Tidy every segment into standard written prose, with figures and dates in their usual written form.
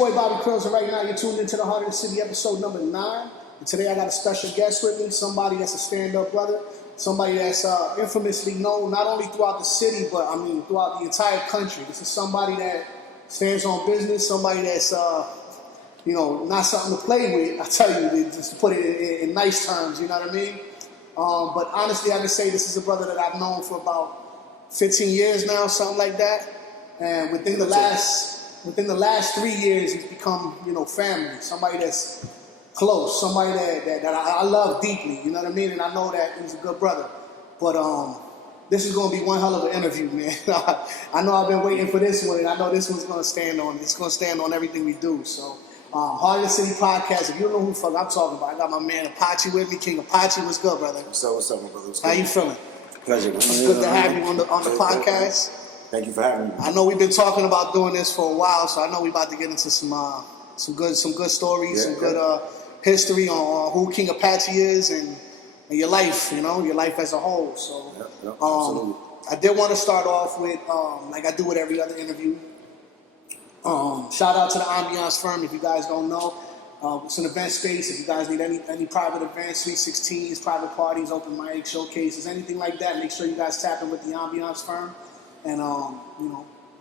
boy Bobby Crillz, and right now you're tuned into the Heart of the City, episode number 9. And today I got a special guest with me, somebody that's a stand-up brother, somebody that's infamously known not only throughout the city, but I mean throughout the entire country. This is somebody that stands on business, somebody that's not something to play with. I tell you, just to put it in nice terms, you know what I mean? But honestly, I can say this is a brother that I've known for about 15 years now, something like that. And within the last 3 years, he's become, family. Somebody that's close, somebody that I love deeply, you know what I mean? And I know that he's a good brother. But this is going to be one hell of an interview, man. I know I've been waiting for this one, and I know this one's going to stand on. It's going to stand on everything we do. So, Heart of the City podcast. If you don't know who the fuck I'm talking about, I got my man Apache with me. King Apache, what's good, brother? What's up, my brother? How you feeling? Pleasure. It's good to have you on the podcast. Thank you for having me. I know we've been talking about doing this for a while, so I know we're about to get into some good stories, good history on who King Apache is and your life, your life as a whole. So, absolutely. I did want to start off with, like I do with every other interview. Shout out to the Ambience Firm. If you guys don't know, it's an event space. If you guys need any private events, 316s, private parties, open mic, showcases, anything like that, make sure you guys tap in with the Ambience Firm, and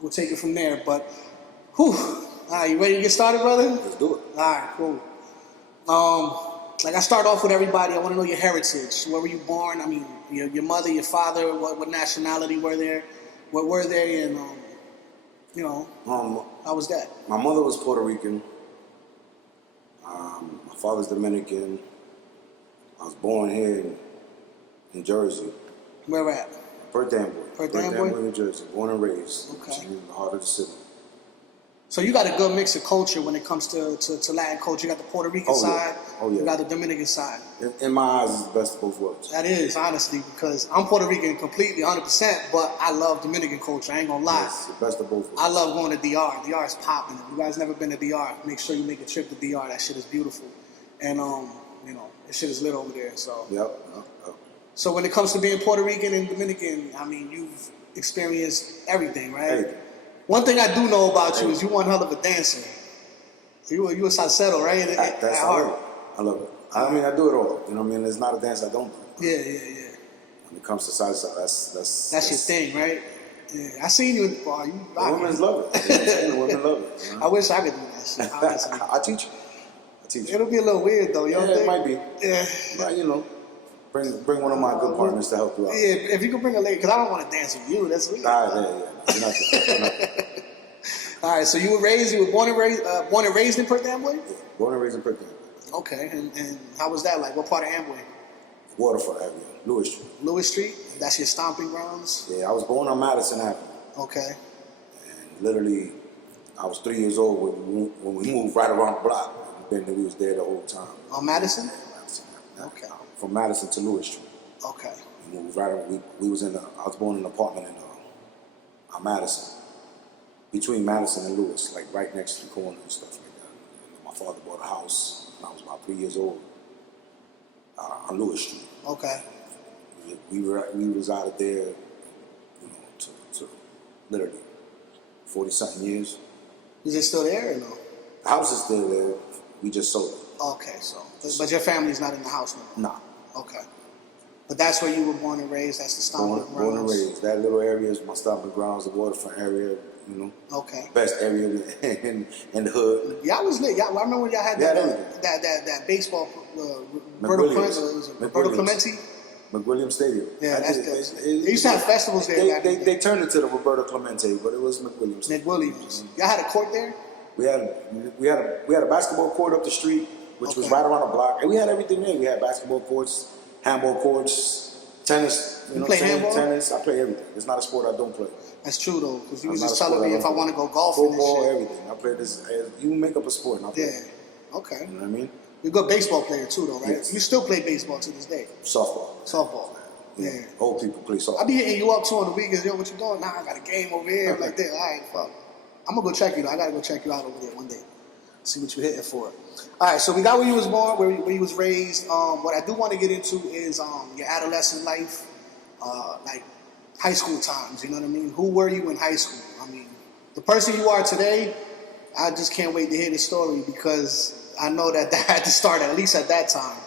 we'll take it from there. But, all right, you ready to get started, brother? Let's do it. All right, cool. Like I start off with everybody, I want to know your heritage. Where were you born? I mean, your mother, your father, what nationality were there? What were they? And how was that? My mother was Puerto Rican. My father's Dominican. I was born here in Jersey. Where at? Perth Amboy. Perth Amboy, New Jersey. Born and raised. Okay. In the heart of the city. So you got a good mix of culture when it comes to Latin culture. You got the Puerto Rican side. Oh, yeah. You got the Dominican side. In my eyes, it's the best of both worlds. That is, honestly, because I'm Puerto Rican completely, 100%, but I love Dominican culture. I ain't gonna lie. It's the best of both worlds. I love going to DR. DR is popping. If you guys never been to DR, make sure you make a trip to DR. That shit is beautiful. And, that shit is lit over there. So. Yep. So when it comes to being Puerto Rican and Dominican, I mean, you've experienced everything, right? Everything. One thing I do know about you is you one hell of a dancer. You a salsero, right? That's hard. I love it. I mean, I do it all. You know what I mean? There's not a dance I don't do. Yeah. When it comes to salsa, that's your thing, right? Yeah. I seen you. The women love it. The women love it. I wish I could do that shit. Honestly. I teach you. It'll be a little weird though. You don't think? It might be. Yeah. But bring one of my good partners to help you out. Yeah, if you can bring a lady, because I don't want to dance with you. That's weird. You're not. All right, so you were born and raised in Perth Amboy? Yeah, born and raised in Perth Amboy. Okay, and how was that like? What part of Amboy? Waterfront area, Lewis Street. Lewis Street? That's your stomping grounds? Yeah, I was born on Madison Avenue. Okay. And literally, I was 3 years old when we moved right around the block. We was there the whole time. On Madison? Madison. Okay. From Madison to Lewis Street. Okay. We moved right around. I was born in an apartment in Madison. Between Madison and Lewis, like right next to the corner and stuff like that. And my father bought a house when I was about 3 years old on Lewis Street. Okay. We resided there, to literally 40-something years. Is it still there or no? The house is still there. We just sold it. Okay, but your family's not in the house now? Nah. Okay. But that's where you were born and raised. That's the stomping grounds. Born and raised. That little area is my stomping grounds, the waterfront area. Okay. Best area in the hood. Y'all was lit. I remember when y'all had that baseball. Roberto Clemente. McWilliams Stadium. Yeah, that's good. They used to have festivals there. They turned it to the Roberto Clemente, but it was McWilliams. McWilliams. Y'all had a court there. We had a basketball court up the street, which was right around the block, and we had everything there. We had basketball courts, handball courts, tennis. You play handball? Tennis. I play everything. It's not a sport I don't play. That's true though, because you was just telling me if I want to go golfing. Football, and shit. everything. I play this. You make up a sport, and I play. Yeah. Okay. You know what I mean? You're a good baseball player too, though, right? Yes. You still play baseball to this day. Softball. Yeah. Old people play softball. I be hitting you up too on the weekends. Yo, what you doing? Nah, I got a game over here. Like that. All right, fuck. I'm gonna go check you though. I gotta go check you out over there one day. See what you're hitting for. All right, so we got where you was born, where you was raised. What I do want to get into is your adolescent life, like high school times. You know what I mean? Who were you in high school? I mean, the person you are today, I just can't wait to hear the story because I know that had to start at least at that time.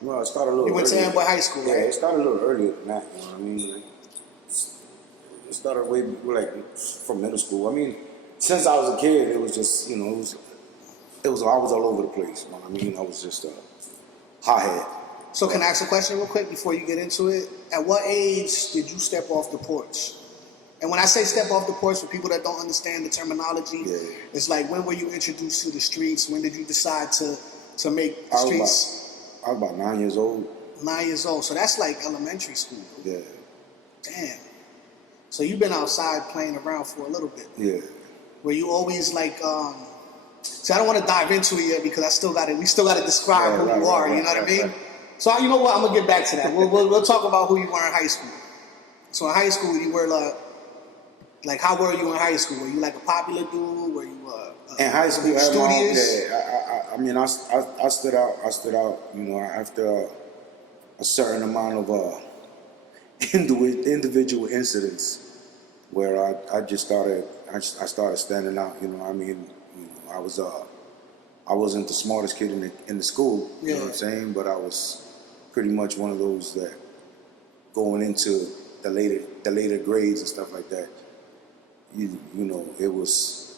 Well, it started a little. You went to earlier. Amboy High School, Yeah, right? it started a little earlier than that. You know what I mean? Like, it started way like from middle school. I mean, since I was a kid, it was just it was I was all over the place. You know what I mean? I was just a hothead. So can I ask a question real quick before you get into it? At what age did you step off the porch? And when I say step off the porch, for people that don't understand the terminology, it's like when were you introduced to the streets? When did you decide to make the streets? I was about 9 years old. 9 years old. So that's like elementary school. Yeah. Damn. So you've been outside playing around for a little bit. Yeah. Were you always like, see, I don't want to dive into it yet because we still got to describe who you are, you know what I mean? So you know what, I'm going to get back to that. We'll talk about who you were in high school. So in high school, you were like how were you in high school? Were you like a popular dude? Were you in high school, studious? I mean, I stood out. After a certain amount of individual incidents where I started standing out. You know, I mean, I wasn't the smartest kid in the school. You know what I'm saying? But I was pretty much one of those that going into the later grades and stuff like that. You know, it was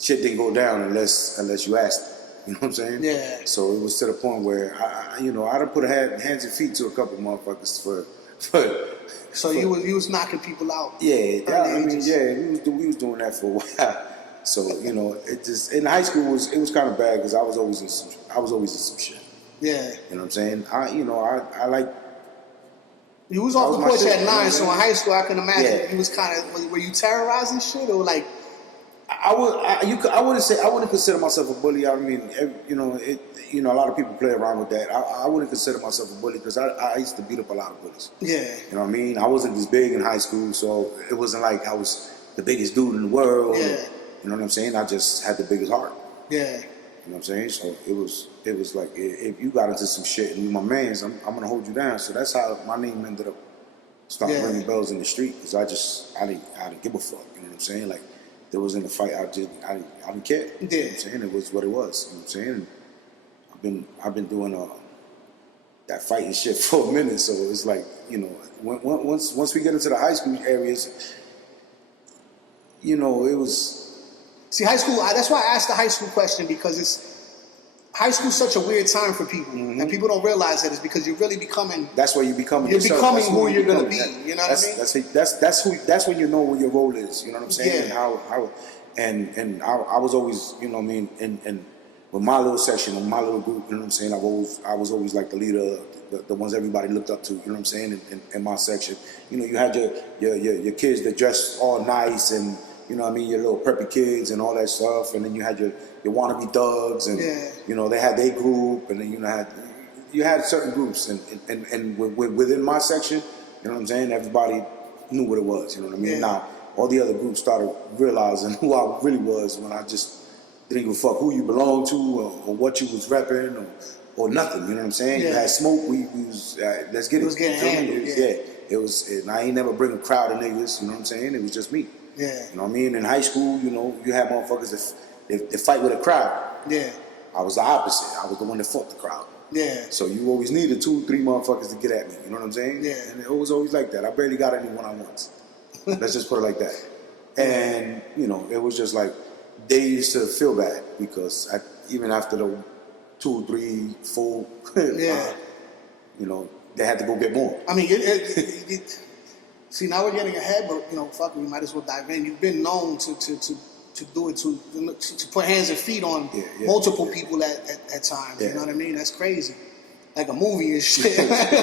shit didn't go down unless you asked. You know what I'm saying? Yeah. So it was to the point where I done put hands and feet to a couple motherfuckers for. So you was knocking people out. Yeah, we was doing that for a while. So it just in high school it was kind of bad because I was always in some shit. Yeah. You know what I'm saying? I like. You was off the porch at 9, so in high school I can imagine Yeah. you was kind of. Were you terrorizing shit or like? I wouldn't consider myself a bully. I mean, a lot of people play around with that. I wouldn't consider myself a bully because I used to beat up a lot of bullies. Yeah. You know what I mean? I wasn't this big in high school, so it wasn't like I was the biggest dude in the world. Yeah. You know what I'm saying? I just had the biggest heart. Yeah. You know what I'm saying? So it was like if you got into some shit and you my mans, I'm gonna hold you down. So that's how my name ended up starting ringing bells in the street because I didn't give a fuck. You know what I'm saying? Like there was in the fight, I didn't care. You know what I'm saying? It was what it was. You know what I'm saying? And I've been doing that fighting shit for a minute. So it's like once we get into the high school areas, it was. See, high school. That's why I asked the high school question because high school's such a weird time for people, and people don't realize that it's because you're really becoming. That's where you're becoming. You're yourself. becoming That's who you're gonna becoming. be. You know what I mean? That's when you know what your role is. You know what I'm saying? Yeah. And I was always, and with my little section, with my little group, you know what I'm saying? I was always like the leader, the ones everybody looked up to. You know what I'm saying? In my section, you had your kids that dressed all nice and. You know what I mean? Your little preppy kids and all that stuff. And then you had your wannabe thugs and, they had their group. And then you had certain groups. And within my section, you know what I'm saying? Everybody knew what it was. You know what I mean? Yeah. Now, all the other groups started realizing who I really was when I just didn't give a fuck who you belonged to or what you was repping or nothing. You know what I'm saying? Yeah. You had smoke. We was, let's get it. It was getting handled. It was, and I ain't never bring a crowd of niggas. You know what I'm saying? It was just me. Yeah. You know what I mean? In high school, you had motherfuckers that fight with a crowd. Yeah. I was the opposite. I was the one that fought the crowd. Yeah. So you always needed 2-3 motherfuckers to get at me. You know what I'm saying? Yeah. And it was always like that. I barely got any one-on-ones. Let's just put it like that. And, it was just like they used to feel bad because even after the 2, 3, 4, they had to go get more. I mean, see, now we're getting ahead, but fuck, we might as well dive in. You've been known to do it to put hands and feet on multiple people at times. You know what I mean? That's crazy. Like a movie and shit.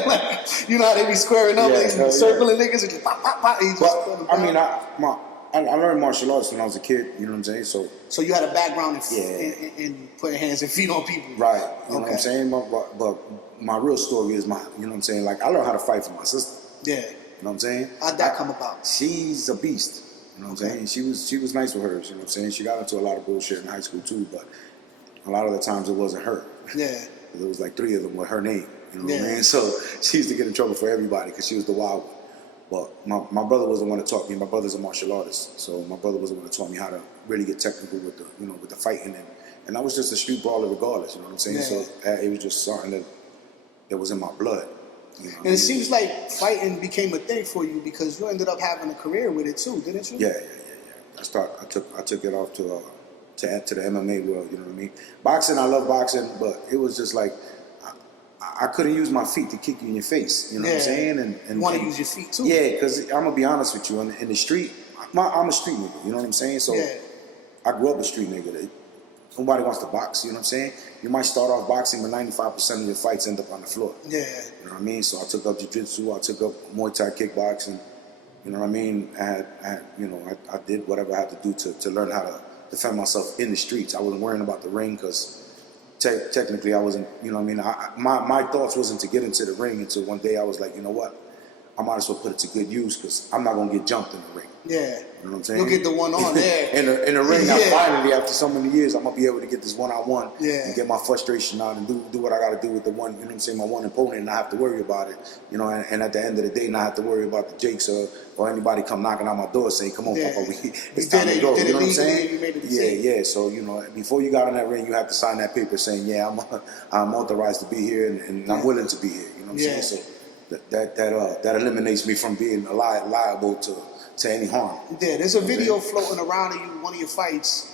Like, you know how they be squaring up, circling niggas and just pop, pop, pop. Well, I mean, I learned martial arts when I was a kid. You know what I'm saying? So you had a background in putting hands and feet on people. Right. You know what I'm saying? But my real story is mine. You know what I'm saying? Like I learned how to fight for my sister. Yeah. You know what I'm saying? How'd that come about? She's a beast. You know what I'm saying? She was nice with hers. You know what I'm saying? She got into a lot of bullshit in high school too, but a lot of the times it wasn't her. Yeah. There was like 3 of them with her name. You know what I mean? So she used to get in trouble for everybody because she was the wild one. But my brother was the one that taught me. My brother's a martial artist, so my brother was the one that taught me how to really get technical with the, you know, with the fighting, and I was just a street brawler regardless. You know what I'm saying? Yeah. So it was just something that was in my blood. You know what I And mean? it seems like fighting became a thing for you because you ended up having a career with it too, didn't you? Yeah. I took it off to the MMA world. You know what I mean? Boxing, I love boxing, but it was just like I couldn't use my feet to kick you in your face. You know what I'm saying? And you want to use your feet too. Yeah, because I'm gonna be honest with you. In the street, I'm a street nigga. You know what I'm saying? So I grew up a street nigga. Nobody wants to box. You know what I'm saying? You might start off boxing, but 95% of your fights end up on the floor. Yeah. You know what I mean? So I took up jiu-jitsu. I took up Muay Thai kickboxing. You know what I mean? I did whatever I had to do to learn how to defend myself in the streets. I wasn't worrying about the ring because technically I wasn't, you know what I mean? My thoughts wasn't to get into the ring until one day I was like, you know what? I might as well put it to good use because I'm not going to get jumped in the ring. Yeah. You know what I'm saying? You'll get the one on there. in the ring, finally, after so many years, I'm going to be able to get this one-on-one and get my frustration out and do what I got to do with the one, you know what I'm saying, my one opponent and not have to worry about it. You know, and at the end of the day, not have to worry about the Jakes or anybody come knocking on my door saying, come on, Papa, it's time to go. You know what I'm saying? Yeah. So, you know, before you got in that ring, you have to sign that paper saying, yeah, I'm authorized to be here and I'm willing to be here. You know what I'm saying? So that eliminates me from being liable to any harm. Yeah, there's a video floating around of you, one of your fights,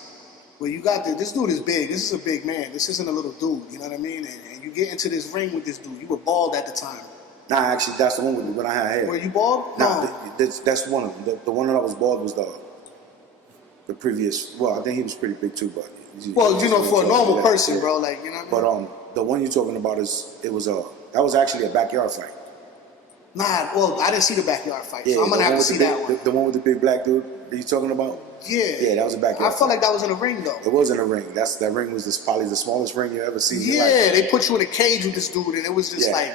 where you got this dude is big. This is a big man. This isn't a little dude. You know what I mean? And you get into this ring with this dude. You were bald at the time. Nah, actually, that's the one when I had hair. Were you bald? Nah, that's one of them. The one that I was bald was the previous. Well, I think he was pretty big too, but. Well, you know, for a normal person, bro, like, you know what I mean? But the one you're talking about that was actually a backyard fight. Nah, well, I didn't see the backyard fight, so I'm gonna have to see that one. The one with the big black dude that you talking about? Yeah, that was a backyard. I felt like that was in a ring though. It was in a ring. That ring was probably the smallest ring you ever seen. Yeah, they put you in a cage with this dude, and it was just like,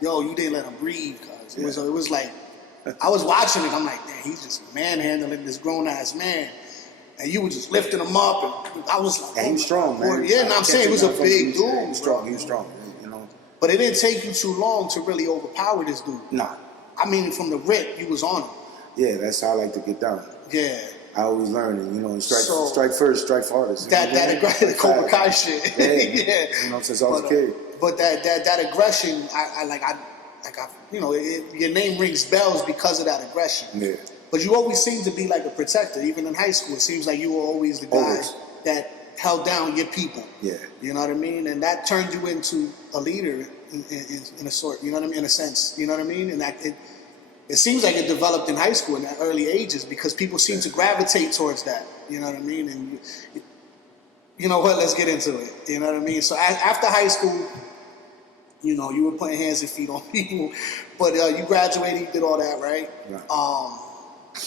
yo, you didn't let him breathe, cause it was like, I was watching it. I'm like, man, he's just manhandling this grown ass man, and you were just lifting him up, and I was like, he was strong, man. Yeah, no, I'm saying it was a big dude. He was strong. He was strong. You know. But it didn't take you too long to really overpower this dude. Nah. I mean, from the rip, you was on him. Yeah, that's how I like to get down. Yeah. I always learn, and you know, strike first, strike hardest. That aggression, Cobra Kai shit. Yeah. You know, since I was a kid. But that aggression, you know, your name rings bells because of that aggression. Yeah. But you always seem to be like a protector, even in high school. It seems like you were always the guy that held down your people. Yeah. You know what I mean? And that turned you into a leader in a sort, you know what I mean? In a sense, you know what I mean? And it seems like it developed in high school in that early ages because people seem to gravitate towards that. You know what I mean? And you know what? Let's get into it. You know what I mean? So after high school, you know, you were putting hands and feet on people, but you graduated, you did all that, right?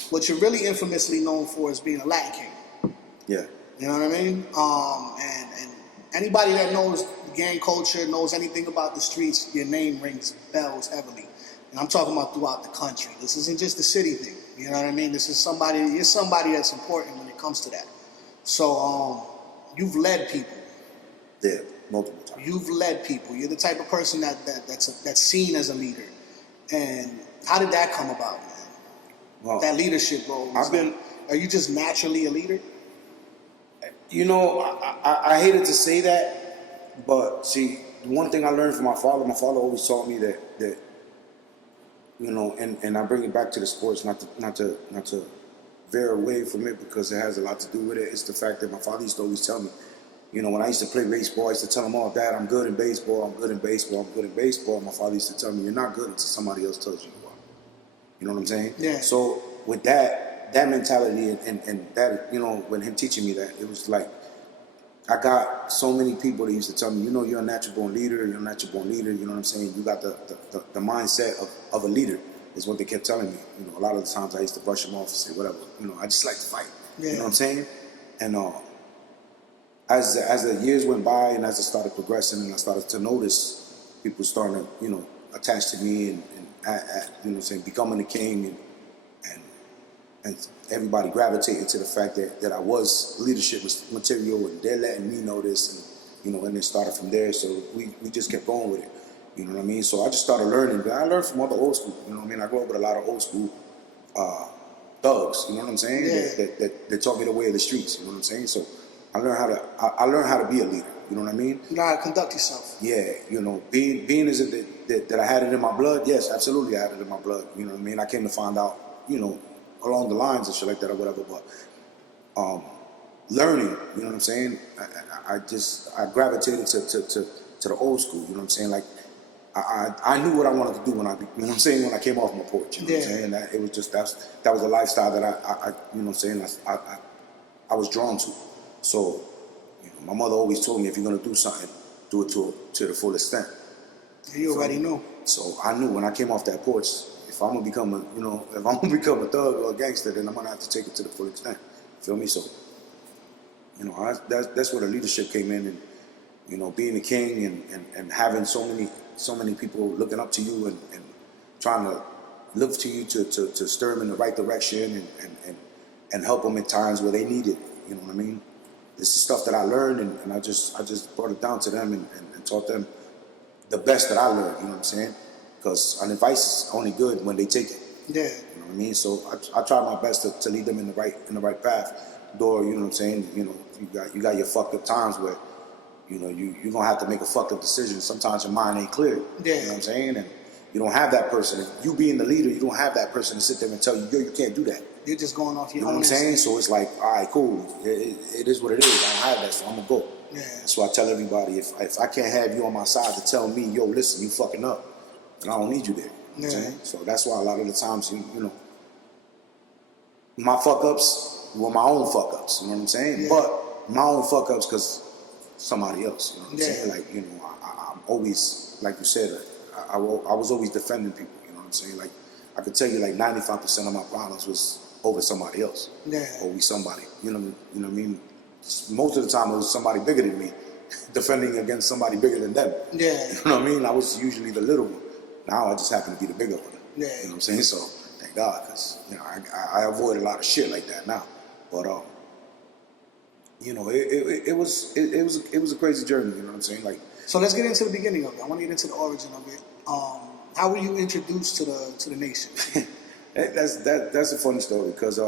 What you're really infamously known for is being a Latin King. Yeah. You know what I mean? And anybody that knows gang culture, knows anything about the streets, your name rings bells heavily. And I'm talking about throughout the country. This isn't just a city thing. You know what I mean? You're somebody that's important when it comes to that. So you've led people. Yeah, multiple times. You've led people. You're the type of person that's seen as a leader. And how did that come about, man? Well, that leadership role. Are you just naturally a leader? You know, I hated to say that, but see, one thing I learned from my father always taught me that you know, and I bring it back to the sports, not to veer away from it because it has a lot to do with it. It's the fact that my father used to always tell me, you know, when I used to play baseball, I used to tell him, oh, Dad, I'm good in baseball, I'm good in baseball, I'm good in baseball. My father used to tell me, you're not good until somebody else tells you you are. You know what I'm saying? Yeah. So with that mentality and that, you know, when him teaching me that, it was like, I got so many people that used to tell me, you know, you're a natural born leader, you know what I'm saying? You got the mindset of a leader, is what they kept telling me. You know, a lot of the times I used to brush them off and say, whatever, you know, I just like to fight. Yeah. You know what I'm saying? And as the years went by and as I started progressing and I started to notice people starting to, you know, attach to me and you know what I'm saying, becoming the king and everybody gravitating to the fact that I was leadership material and they're letting me know this and, you know, and it started from there. So we just kept going with it. You know what I mean? So I just started learning. I learned from other old school. You know what I mean? I grew up with a lot of old school thugs. You know what I'm saying? Yeah. That taught me the way of the streets. You know what I'm saying? So I learned how to be a leader. You know what I mean? You know how to conduct yourself. Yeah. You know, being is it that I had it in my blood. Yes, absolutely, I had it in my blood. You know what I mean? I came to find out, you know, along the lines and shit like that or whatever. But learning, you know what I'm saying? I gravitated to the old school. You know what I'm saying? Like. I knew what I wanted to do when you know what I'm saying, when I came off my porch. You know what I'm saying? That it was just that was a lifestyle that I you know what I'm saying, I was drawn to. So, you know, my mother always told me if you're gonna do something, do it to the full extent. You already knew. So I knew when I came off that porch, if I'm gonna become a thug or a gangster, then I'm gonna have to take it to the full extent. Feel me? So, you know, that's where the leadership came in, and you know, being a king and having so many people looking up to you and trying to look to you to steer them in the right direction and help them at times where they need it. You know what I mean? This is stuff that I learned, and I just brought it down to them and taught them the best that I learned. You know what I'm saying? Because an advice is only good when they take it. Yeah. You know what I mean? So I try my best to lead them in the right path. Though, you know what I'm saying? You know, you got your fucked up times where, you know, you're going to have to make a fucked up decision. Sometimes your mind ain't clear. Yeah. You know what I'm saying? And you don't have that person. If you being the leader, you don't have that person to sit there and tell you, yo, you can't do that. You're just going off your own. You know what I'm saying? So it's like, all right, cool. It is what it is. I don't have that, so I'm going to go. Yeah. That's why I tell everybody, if I can't have you on my side to tell me, yo, listen, you fucking up, then I don't need you there. You know what I'm saying? So that's why a lot of the times, you know, my fuck-ups were my own fuck-ups. You know what I'm saying? Yeah. But my own fuck-ups because somebody else, you know what I'm saying? Like, you know, I'm always, like you said, I was always defending people, you know what I'm saying? Like, I could tell you like 95% of my problems was over somebody else. Yeah. Over somebody, you know what I mean? Most of the time it was somebody bigger than me defending against somebody bigger than them. Yeah. You know what I mean? I was usually the little one. Now I just happen to be the bigger one. Yeah. You know what I'm saying? So, thank God, because, you know, I avoid a lot of shit like that now. But, you know, it was a crazy journey. You know what I'm saying? Like, so let's get into the beginning of it. I want to get into the origin of it. How were you introduced to the nation? That's a funny story because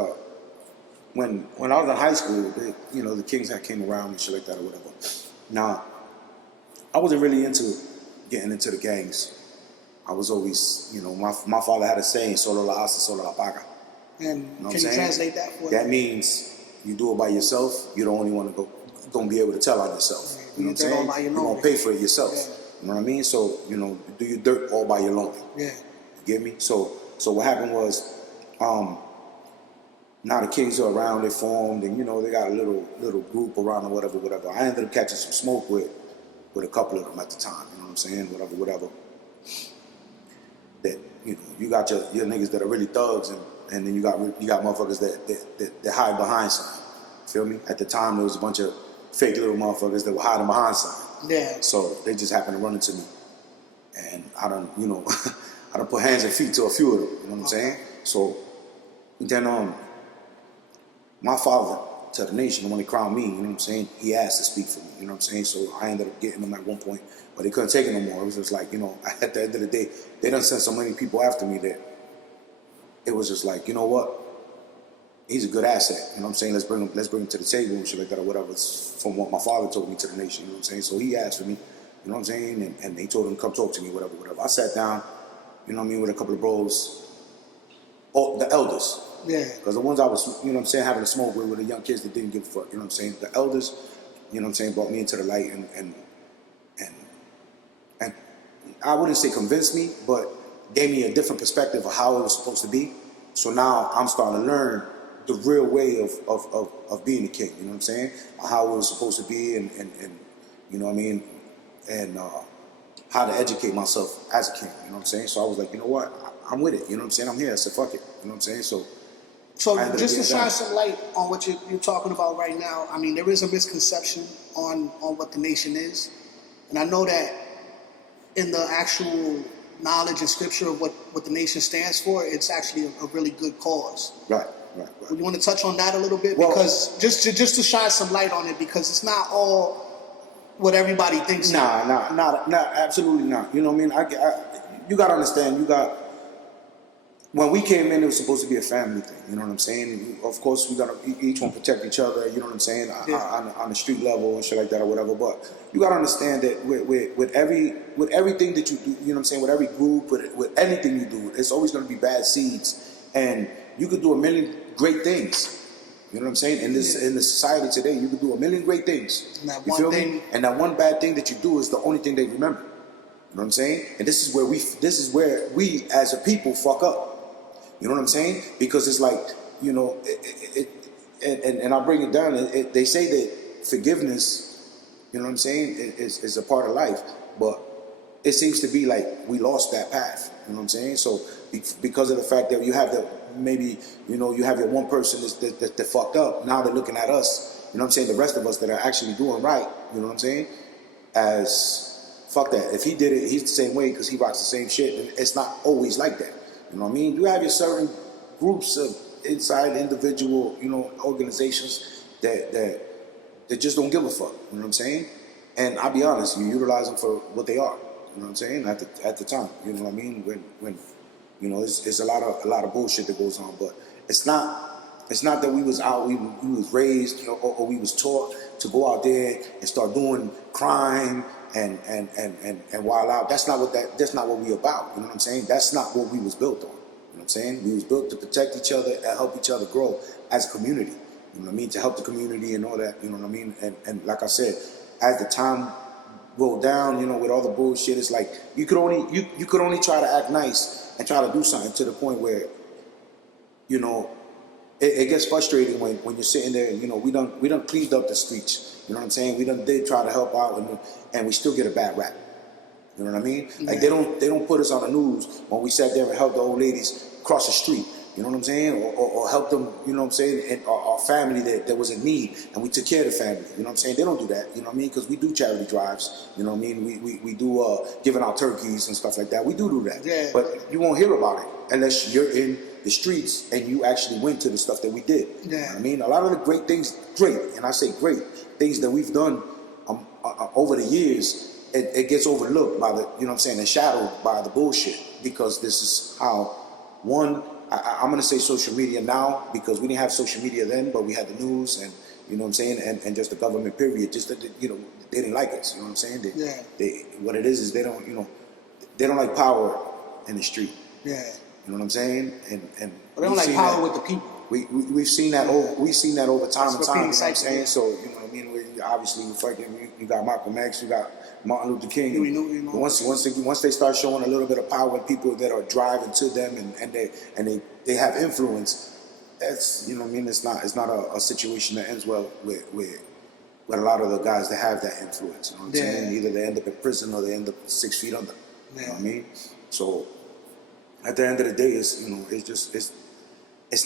when I was in high school, you know, the Kings had came around and shit like that or whatever. Now, I wasn't really into getting into the gangs. I was always, you know, my father had a saying, "Solo la hace, solo la paga." And you know, can you translate that for That means you do it by yourself. You're the only one gonna be able to tell on yourself. Yeah, you know what I'm saying? You're gonna pay for it yourself. Yeah. You know what I mean? So, you know, do your dirt all by your own. Yeah. You get me? So what happened was, now the Kings are around, they formed, and you know, they got a little group around or whatever. I ended up catching some smoke with a couple of them at the time. You know what I'm saying? Whatever. That, you know, you got your niggas that are really thugs, and then you got motherfuckers that hide behind something. Feel me? At the time, there was a bunch of fake little motherfuckers that were hiding behind something. Yeah. So they just happened to run into me, and I done put hands and feet to a few of them. You know what I'm saying? So then my father to the nation, when they crowned me, you know what I'm saying, he asked to speak for me. You know what I'm saying? So I ended up getting them at one point, but they couldn't take it no more. It was just like, you know, at the end of the day, they done sent so many people after me that it was just like, you know what? He's a good asset. You know what I'm saying? Let's bring him to the table and shit like that or whatever. It's from what my father told me to the nation. You know what I'm saying? So he asked for me. You know what I'm saying? And they told him to come talk to me, whatever. I sat down, you know what I mean, with a couple of bros. Oh, the elders. Yeah. Because the ones I was, you know what I'm saying, having a smoke with were the young kids that didn't give a fuck. You know what I'm saying? The elders, you know what I'm saying, brought me into the light and I wouldn't say convinced me, but gave me a different perspective of how it was supposed to be. So now I'm starting to learn the real way of being a king, you know what I'm saying? How it was supposed to be and you know what I mean? And how to educate myself as a king, you know what I'm saying? So I was like, you know what? I'm with it, you know what I'm saying? I'm here, I said, fuck it, you know what I'm saying? So just to shine some light on what you're talking about right now, I mean, there is a misconception on what the nation is. And I know that in the actual knowledge and scripture of what the nation stands for, it's actually a really good cause. Right. You want to touch on that a little bit? Well, because just to shine some light on it, because it's not all what everybody thinks. Not absolutely not. You know what I mean? You gotta understand. When we came in, it was supposed to be a family thing. You know what I'm saying? Of course, we gotta each one protect each other. You know what I'm saying? On the street level and shit like that or whatever. But you gotta understand that with everything that you do, you know what I'm saying? With every group, with anything you do, it's always gonna be bad seeds. And you could do a million great things. You know what I'm saying? In the society today, you could do a million great things. And that you one feel thing, me? And that one bad thing that you do is the only thing they remember. You know what I'm saying? And this is where we as a people fuck up. You know what I'm saying? Because it's like, you know, and I'll bring it down. They say that forgiveness, you know what I'm saying, is a part of life. But it seems to be like we lost that path. You know what I'm saying? So because of the fact that you have maybe, you know, you have your one person that fucked up. Now they're looking at us, you know what I'm saying, the rest of us that are actually doing right, you know what I'm saying, as fuck that. If he did it, he's the same way because he rocks the same shit. And it's not always like that. You know what I mean? You have your certain groups of inside individual, you know, organizations that just don't give a fuck. You know what I'm saying? And I'll be honest, you utilize them for what they are. You know what I'm saying? At the time, you know what I mean? When you know, it's a lot of bullshit that goes on, but it's not that we was out, we was raised, you know, or we was taught to go out there and start doing crime and wild out. That's not what we about. You know what I'm saying? That's not what we was built on. You know what I'm saying? We was built to protect each other and help each other grow as a community. You know what I mean? To help the community and all that. You know what I mean? And like I said, as the time rolled down, you know, with all the bullshit, it's like you could only try to act nice and try to do something to the point where, you know, it gets frustrating when you're sitting there. You know, we done cleaned up the streets. You know what I'm saying? We did try to help out, and we still get a bad rap. You know what I mean? Yeah. Like they don't put us on the news when we sat there and helped the old ladies cross the street. You know what I'm saying? Or help them. You know what I'm saying? And our family that was in need, and we took care of the family. You know what I'm saying? They don't do that. You know what I mean? Because we do charity drives. You know what I mean? We do giving out turkeys and stuff like that. We do that. Yeah. But you won't hear about it unless you're in the streets and you actually went to the stuff that we did. Yeah. You know what I mean? A lot of the great things, and I say great things that we've done over the years, it gets overlooked by the, you know what I'm saying, and shadowed by the bullshit, because this is how, one, I'm going to say social media now, because we didn't have social media then, but we had the news and, you know what I'm saying, and just the government period, just that, you know, they didn't like us, you know what I'm saying? What it is they don't, you know, they don't like power in the street. Yeah. You know what I'm saying? And they don't like power with the people. We've seen that over time and time. You know what I'm saying? So, you know what I mean? Obviously, you got Malcolm X, you got Martin Luther King. Once they start showing a little bit of power in people that are driving to them and they have influence, that's, you know what I mean? It's not a situation that ends well with a lot of the guys that have that influence. You know what I'm saying? Either they end up in prison or they end up 6 feet under. You know what I mean? So at the end of the day, it's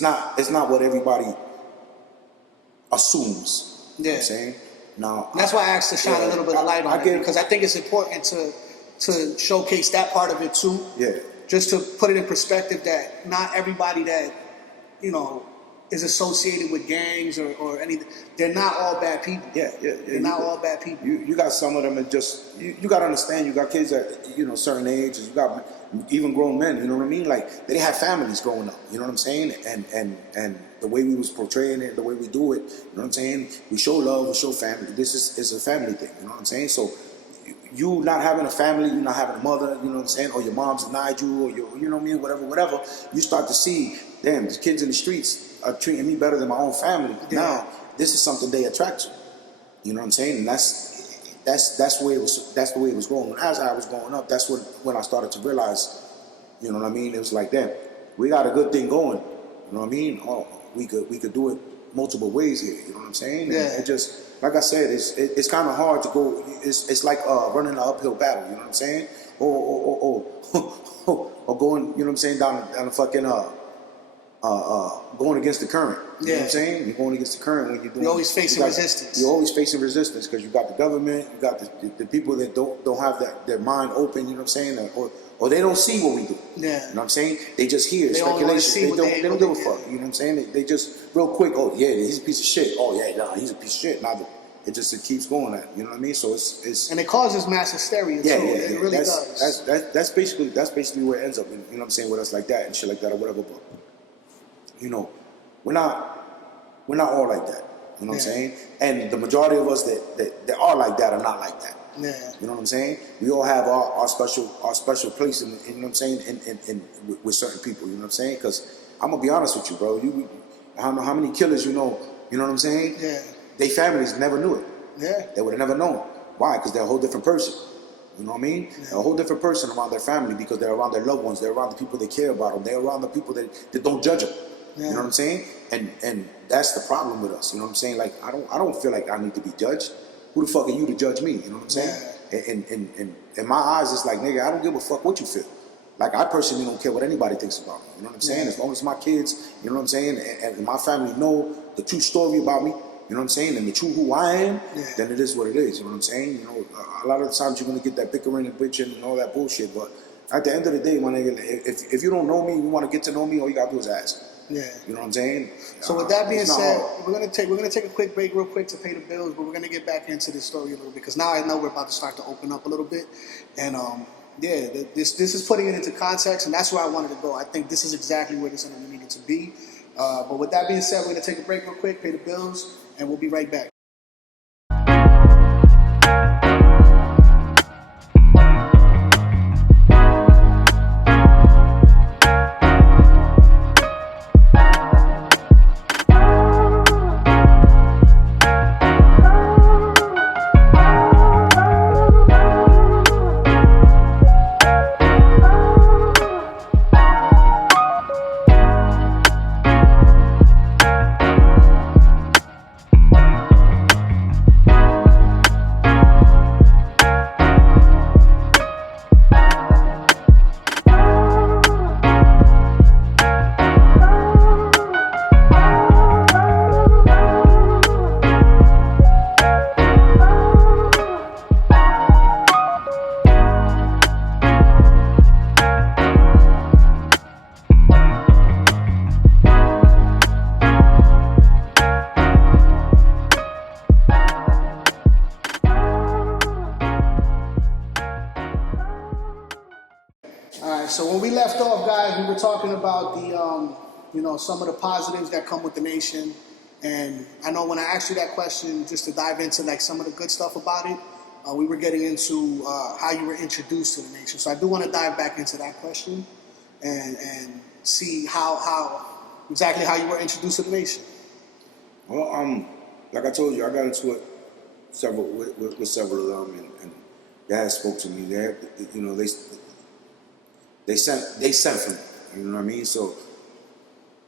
not what everybody assumes. You know what I'm saying? Now, that's why I asked to shine a little bit of light on it, because I think it's important to showcase that part of it too. Yeah. Just to put it in perspective that not everybody that, you know, is associated with gangs or anything, they're not all bad people. They're not all bad people. You got some of them that just, you got to understand, you got kids at, you know, certain ages, you got even grown men, you know what I mean? Like, they didn't have families growing up, you know what I'm saying? And the way we was portraying it, the way we do it, you know what I'm saying? We show love, we show family. This is a family thing, you know what I'm saying? So you not having a family, you not having a mother, you know what I'm saying? Or your mom's denied you, or you know what I mean? Whatever. You start to see, damn, the kids in the streets are treating me better than my own family. Yeah. Now, this is something they attract to. You know what I'm saying? And that's the way it was going. As I was growing up, that's when I started to realize, you know what I mean? It was like, damn, we got a good thing going. You know what I mean? Oh, we could do it multiple ways here. You know what I'm saying? Yeah. And it just, like I said, it's kind of hard to go. It's like running an uphill battle. You know what I'm saying? Or going, you know what I'm saying, down the fucking going against the current. You know what I'm saying? You're going against the current when you're always facing resistance. You're always facing resistance because you got the government, you got the people that don't have their mind open. You know what I'm saying? Or they don't see what we do. Yeah. You know what I'm saying? They just hear speculation. They don't give a fuck. You know what I'm saying? They just real quick. Oh yeah, he's a piece of shit. Oh yeah, nah, he's a piece of shit. Now it keeps going. You know what I mean? So it's and it causes mass hysteria too. It really does. That's basically where it ends up. You know what I'm saying? With us like that and shit like that or whatever. But you know, we're not all like that. You know what I'm saying? And the majority of us that are like that are not like that. Yeah. You know what I'm saying? We all have our special place in you know what I'm saying in with certain people. You know what I'm saying? Because I'm gonna be honest with you, bro. How many killers you know? You know what I'm saying? Yeah. Their families never knew it. Yeah. They would have never known. Why? Because they're a whole different person. You know what I mean? Yeah. They're a whole different person around their family because they're around their loved ones. They're around the people that care about them. They're around the people that don't judge them. Yeah. You know what I'm saying? And that's the problem with us. You know what I'm saying? Like I don't feel like I need to be judged. Who the fuck are you to judge me? You know what I'm saying? Yeah. And in my eyes, it's like, nigga, I don't give a fuck what you feel. Like, I personally don't care what anybody thinks about me. You know what I'm saying? As long as my kids, you know what I'm saying, and my family know the true story about me, you know what I'm saying, and the true who I am, then it is what it is. You know what I'm saying? You know, a lot of the times you're going to get that bickering and bitching and all that bullshit, but at the end of the day, my nigga, if you don't know me, you want to get to know me, all you got to do is ask. Yeah. You know what I'm saying? So with that being said, we're gonna take a quick break real quick to pay the bills, but we're gonna get back into this story a little bit because now I know we're about to start to open up a little bit, and this is putting it into context, and that's where I wanted to go. I think this is exactly where this interview needed to be. But with that being said, we're gonna take a break real quick, pay the bills, and we'll be right back. So when we left off, guys, we were talking about the, some of the positives that come with the nation. And I know when I asked you that question, just to dive into like some of the good stuff about it, we were getting into how you were introduced to the nation. So I do want to dive back into that question and see how exactly how you were introduced to the nation. Well, like I told you, I got into it with several of them, and Dad spoke to me. They sent for me. You know what I mean? So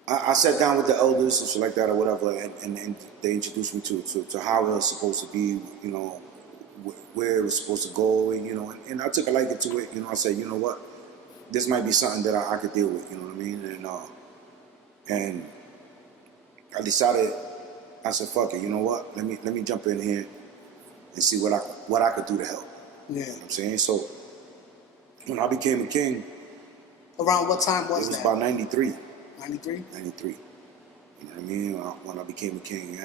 I sat down with the elders and shit like that or whatever, and they introduced me to how it was supposed to be, you know, where it was supposed to go, and I took a liking to it. I said, you know what, this might be something that I could deal with. You know what I mean? And I decided, I said, fuck it. You know what? Let me jump in here and see what I could do to help. Yeah. You know what I'm saying? So when I became a king. Around what time was that? It was about 93. 93? 93. You know what I mean? When I became a king,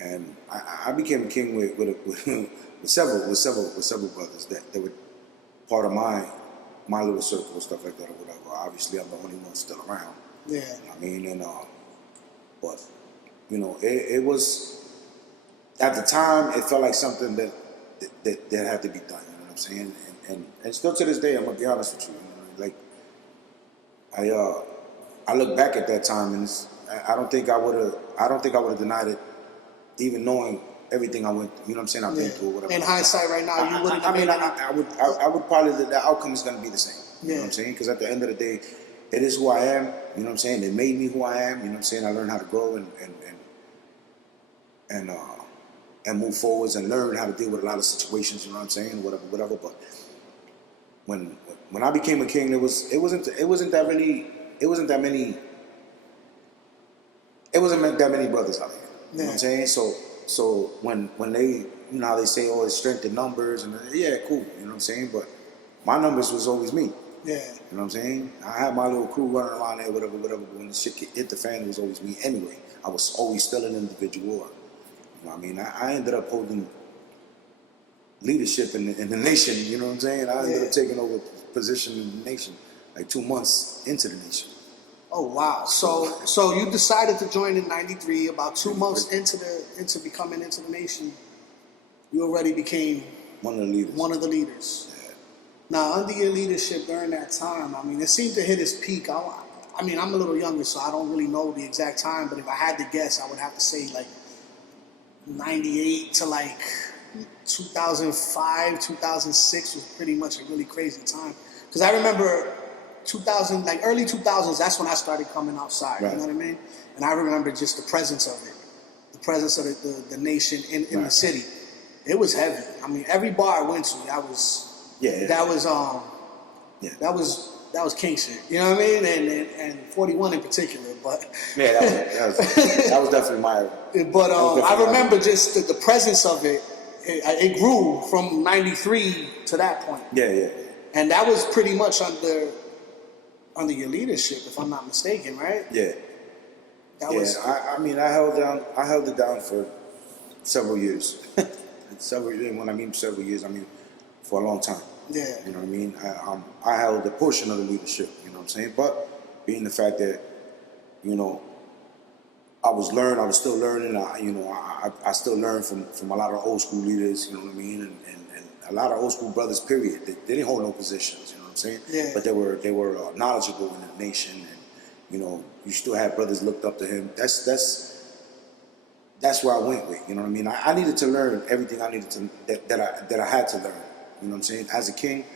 and I became a king with several brothers that were part of my little circle and stuff like that or whatever. Obviously, I'm the only one still around. Yeah. You know what I mean? But it was, at the time, it felt like something that had to be done. You know what I'm saying? And still to this day, I'm gonna be honest with you. I look back at that time, and I don't think I would have denied it, even knowing everything I went. You know what I'm saying? I've been through, whatever. In hindsight, right now, you wouldn't. I would probably. The outcome is gonna be the same. You know what I'm saying? Because at the end of the day, it is who I am. You know what I'm saying? It made me who I am. You know what I'm saying? I learned how to grow and move forwards and learn how to deal with a lot of situations. You know what I'm saying? Whatever. But when I became a king, it wasn't that many brothers out here. You know what I'm saying? So when they, how they say, oh, it's strength in numbers, and yeah, cool. You know what I'm saying? But my numbers was always me. Yeah. You know what I'm saying? I had my little crew running around there, whatever. But when the shit hit the fan, it was always me anyway. I was always still an individual. You know what I mean? I ended up holding leadership in the nation. You know what I'm saying? I ended up taking over position in the nation like 2 months into the nation. Oh wow! So you decided to join in '93. About 2 months into becoming into the nation, you already became one of the leaders. Yeah. Now, under your leadership during that time, I mean, it seemed to hit its peak. I mean, I'm a little younger, so I don't really know the exact time. But if I had to guess, I would have to say like '98 to like 2005, 2006 was pretty much a really crazy time. Because I remember 2000, like early 2000s, that's when I started coming outside, right. You know what I mean? And I remember just the presence of it, the presence of the nation in the city. It was heavy. I mean, every bar I went to, that was king shit. You know what I mean? And 41 in particular, but yeah, that was definitely my. But I remember just the presence of it. It grew from '93 to that point. Yeah. And that was pretty much under your leadership, if I'm not mistaken, right? Yeah. I mean, I held it down for several years. When I mean several years, I mean for a long time. Yeah. You know what I mean? I held a portion of the leadership, you know what I'm saying? But being the fact that, you know, I was still learning, I still learn from a lot of old school leaders, you know what I mean? And a lot of old school brothers, period. They didn't hold no positions, you know what I'm saying? Yeah. But they were knowledgeable in the nation, and, you know, you still had brothers looked up to him. That's where I went with, you know what I mean? I needed to learn everything I needed to, that I had to learn, you know what I'm saying? As a king,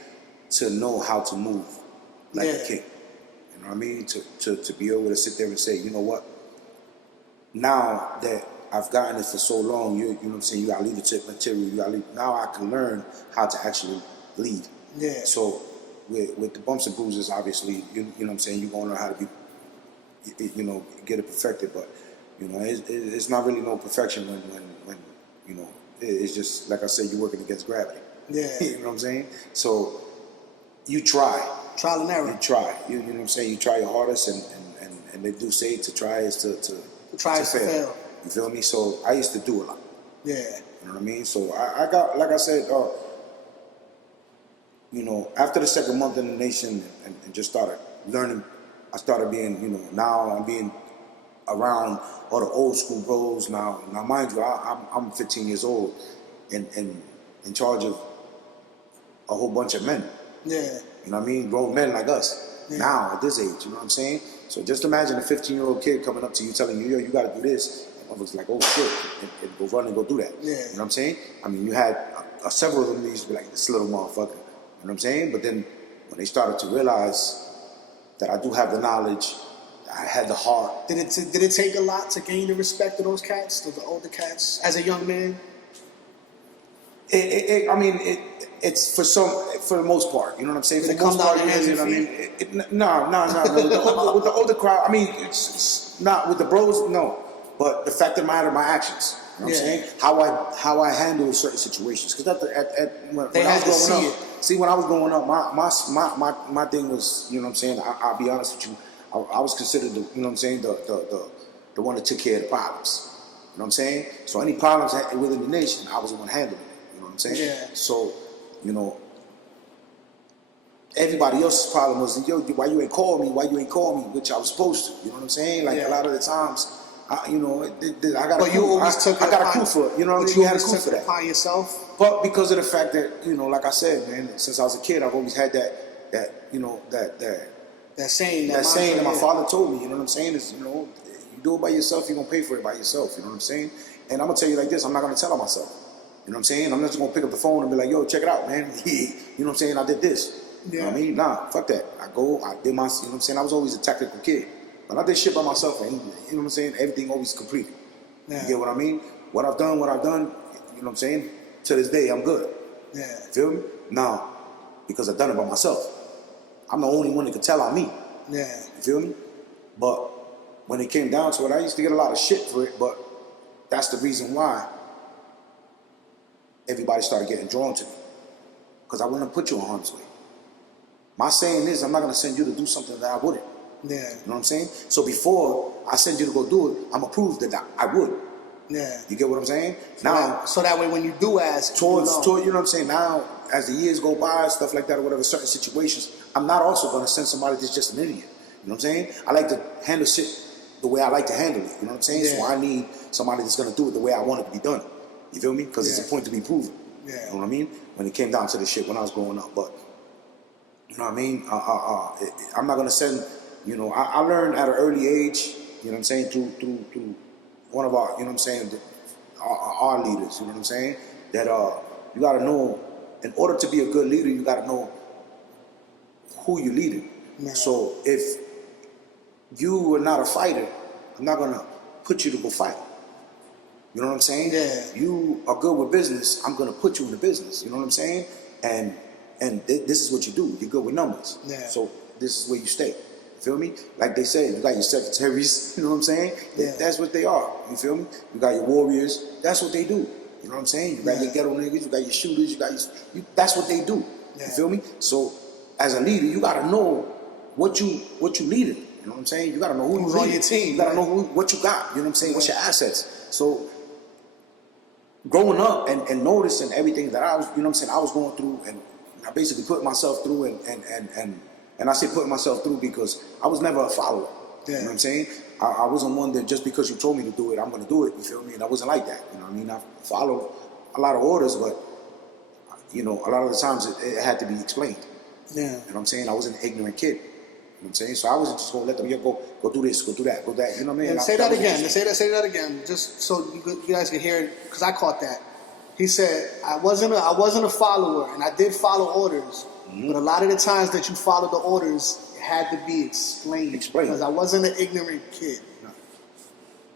to know how to move like a king, you know what I mean? To be able to sit there and say, you know what? Now that I've gotten it for so long, you know what I'm saying? You got leadership material. Now I can learn how to actually lead. Yeah. So with the bumps and bruises, obviously, you know what I'm saying? You're gonna learn how to be, you know, get it perfected. But you know, it's not really no perfection when you know, it's just like I said, you're working against gravity. Yeah. You know what I'm saying? So you try. Trial and error. You try. You know what I'm saying? You try your hardest, and they do say to try is to try is to fail. You feel me? So I used to do a lot. Yeah. You know what I mean? So I got, like I said, you know, after the second month in the nation and just started learning, I started being, you know, now I'm being around all the old school bros. Now mind you, I'm 15 years old and in charge of a whole bunch of men. Yeah. You know what I mean? Grown men like us. Yeah. Now at this age, you know what I'm saying? So just imagine a 15-year-old kid coming up to you telling you, yo, you got to do this. I was like, oh shit, and go run and go do that. Yeah. You know what I'm saying? I mean, you had several of them that used to be like, this little motherfucker. You know what I'm saying? But then when they started to realize that I do have the knowledge, I had the heart. Did it take a lot to gain the respect of those cats, the older cats, as a young man? It's for the most part, you know what I'm saying? Did it come down to hands and feet? No. With the older crowd, I mean, it's not with the bros, no. But the fact of the matter, my actions. You know what I'm saying? How I handle certain situations. Because when I was growing up, when I was growing up, my thing was, you know what I'm saying? I'll be honest with you, I was considered the, you know what I'm saying, the one that took care of the problems. You know what I'm saying? So any problems within the nation, I was the one handling it. You know what I'm saying? Yeah. So, you know, everybody else's problem was, yo, why you ain't call me? Why you ain't call me? Which I was supposed to. You know what I'm saying? Like a lot of the times, you know, I got a crew. I got a crew for it. You know what I mean? You had a crew for that. Upon yourself. But because of the fact that, you know, like I said, man, since I was a kid, I've always had that you know, that saying that my father told me. You know what I'm saying? Is, you know, you do it by yourself, you're gonna pay for it by yourself. You know what I'm saying? And I'm gonna tell you like this: I'm not gonna tell on myself. You know what I'm saying? I'm not just gonna pick up the phone and be like, yo, check it out, man. You know what I'm saying? I did this. Yeah. You know what I mean? Nah, fuck that. I did my, you know what I'm saying? I was always a tactical kid. But I did shit by myself, and, you know what I'm saying? Everything always completed. Yeah. You get what I mean? What I've done, you know what I'm saying? To this day, I'm good. Yeah. Feel me? Now, because I've done it by myself. I'm the only one that could tell on me. Yeah. You feel me? But when it came down to it, I used to get a lot of shit for it, but that's the reason why everybody started getting drawn to me. Because I wouldn't put you in harm's way. My saying is, I'm not gonna send you to do something that I wouldn't. Yeah. You know what I'm saying? So before I send you to go do it, I'm gonna prove that I would. Yeah. You get what I'm saying? So Now, so that way when you do ask, towards, you know what I'm saying? Now, as the years go by, stuff like that, or whatever, certain situations, I'm not also gonna send somebody that's just an idiot. You know what I'm saying? I like to handle shit the way I like to handle it. You know what I'm saying? Yeah. So I need somebody that's gonna do it the way I want it to be done. You feel me? Because it's a point to be proven. Yeah. You know what I mean? When it came down to the shit when I was growing up, but you know what I mean? I'm not gonna send. You know, I learned at an early age. You know what I'm saying? Through one of our, you know what I'm saying, our leaders. You know what I'm saying? That you gotta know. In order to be a good leader, you gotta know who you're leading. Yeah. So if you are not a fighter, I'm not gonna put you to go fight. You know what I'm saying? Yeah. You are good with business, I'm gonna put you in the business. You know what I'm saying? And this is what you do. You're good with numbers. Yeah. So this is where you stay. You feel me? Like they say, you got your secretaries. You know what I'm saying? Yeah. That's what they are. You feel me? You got your warriors. That's what they do. You know what I'm saying? You got your ghetto niggas. You got your shooters. You got your. That's what they do. Yeah. You feel me? So as a leader, you gotta know what you leading. You know what I'm saying? You gotta know who's on your team. You gotta know what you got. You know what I'm saying? What's your assets? So growing up and noticing everything that I was, you know what I'm saying, I was going through, and I basically put myself through, and I say putting myself through because I was never a follower. Yeah. You know what I'm saying? I wasn't one that just because you told me to do it, I'm gonna do it. You feel me? And I wasn't like that. You know what I mean? I followed a lot of orders, but you know, a lot of the times it had to be explained. Yeah. You know what I'm saying? I was an ignorant kid. You know what I'm saying? So I wasn't just gonna let them go do this, go do that, go that. You know what I mean? And say that again. Say that again, just so you guys can hear it, because I caught that. He said, I wasn't a follower, and I did follow orders, but a lot of the times that you followed the orders, it had to be explained. Because I wasn't an ignorant kid. No.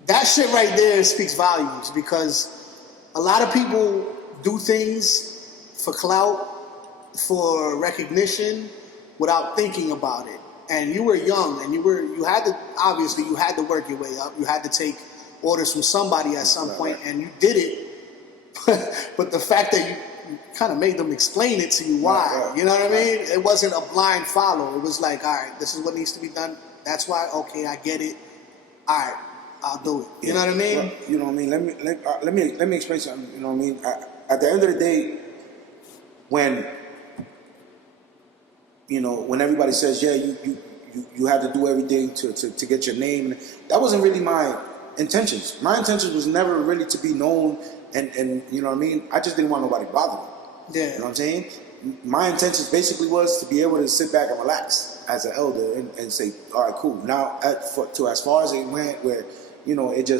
That shit right there speaks volumes, because a lot of people do things for clout, for recognition, without thinking about it. And you were young, and you had to work your way up. You had to take orders from somebody at some point, and you did it. But the fact that you kind of made them explain it to you why, you know what I mean? It wasn't a blind follow. It was like, all right, this is what needs to be done. That's why. Okay, I get it. All right, I'll do it. You know what I mean? Well, you know what I mean? Let me explain something. You know what I mean? At the end of the day, when everybody says, yeah, you have to do everything to get your name, that wasn't really my intentions. My intentions was never really to be known, and you know what I mean? I just didn't want nobody bothering me. Yeah. You know what I'm saying? My intentions basically was to be able to sit back and relax as an elder and say, all right, cool. Now, as far as it went, where, you know, it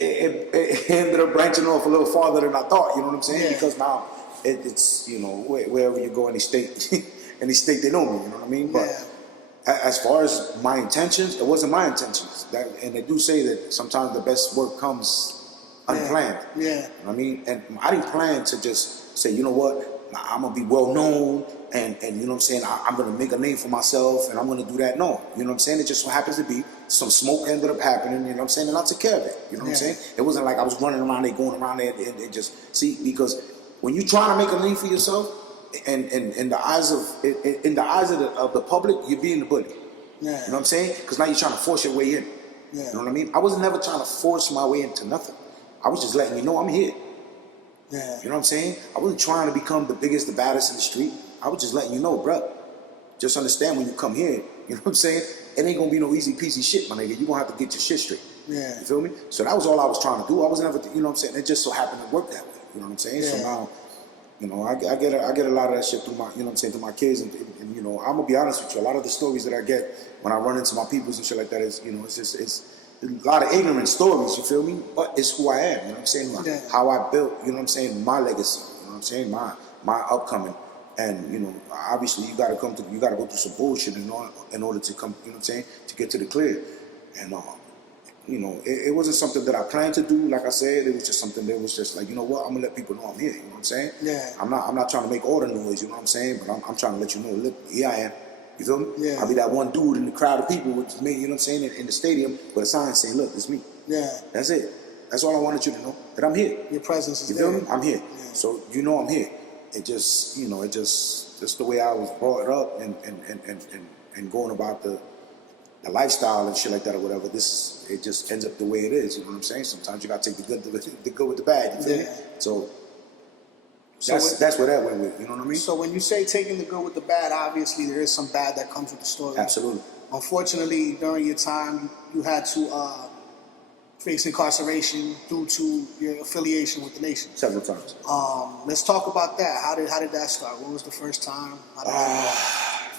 ended up branching off a little farther than I thought, you know what I'm saying? Yeah. Because now it's, you know, wherever you go, any state, they know me, you know what I mean? But as far as my intentions, it wasn't my intentions. And they do say that sometimes the best work comes unplanned. Yeah. You know what I mean? And I didn't plan to just say, you know what, I'm going to be well known and you know what I'm saying, I'm going to make a name for myself and I'm going to do that. No. You know what I'm saying? It just so happens to be some smoke ended up happening, you know what I'm saying? And I took care of it. You know what I'm saying? It wasn't like I was running around there, going around there and just, see, because when you're trying to make a name for yourself, and in the eyes of the public, you're being the bully. Yeah. You know what I'm saying? Because now you're trying to force your way in. Yeah. You know what I mean? I was never trying to force my way into nothing. I was just letting you know I'm here. Yeah. You know what I'm saying? I wasn't trying to become the biggest, the baddest in the street. I was just letting you know, bruh. Just understand when you come here, you know what I'm saying? It ain't gonna be no easy peasy shit, my nigga. You're gonna have to get your shit straight. Yeah. You feel me? So that was all I was trying to do. I was never, you know what I'm saying? It just so happened to work that way. You know what I'm saying? Yeah. So now, you know, I get a lot of that shit through my, you know what I'm saying, through my kids, and you know, I'm gonna be honest with you. A lot of the stories that I get when I run into my peoples and shit like that is, you know, it's a lot of ignorant stories. You feel me? But it's who I am. You know what I'm saying? How I built. You know what I'm saying? My legacy. You know what I'm saying? My upcoming. And you know, obviously, you gotta go through some bullshit in order to come. You know what I'm saying? To get to the clear. And you know, it wasn't something that I planned to do. Like I said, it was just something that was just like, you know what, I'm gonna let people know I'm here. You know what I'm saying? Yeah. I'm not trying to make all the noise. You know what I'm saying? But I'm trying to let you know, look, here I am. You feel me? Yeah. I'll be that one dude in the crowd of people with me. You know what I'm saying? In the stadium with a sign saying, look, it's me. Yeah. That's it. That's all I wanted you to know. That I'm here. Your presence is you feel there. me? I'm here. Yeah. So you know I'm here. it just, you know, just the way I was brought up and going about the lifestyle and shit like that or whatever. It just ends up the way it is. You know what I'm saying? Sometimes you gotta take the good with the bad. You feel me? So that's where that went with. You know what I mean? So when you say taking the good with the bad, obviously there is some bad that comes with the story. Absolutely. Unfortunately, during your time, you had to face incarceration due to your affiliation with the nation. Several times. Let's talk about that. How did that start? When was the first time?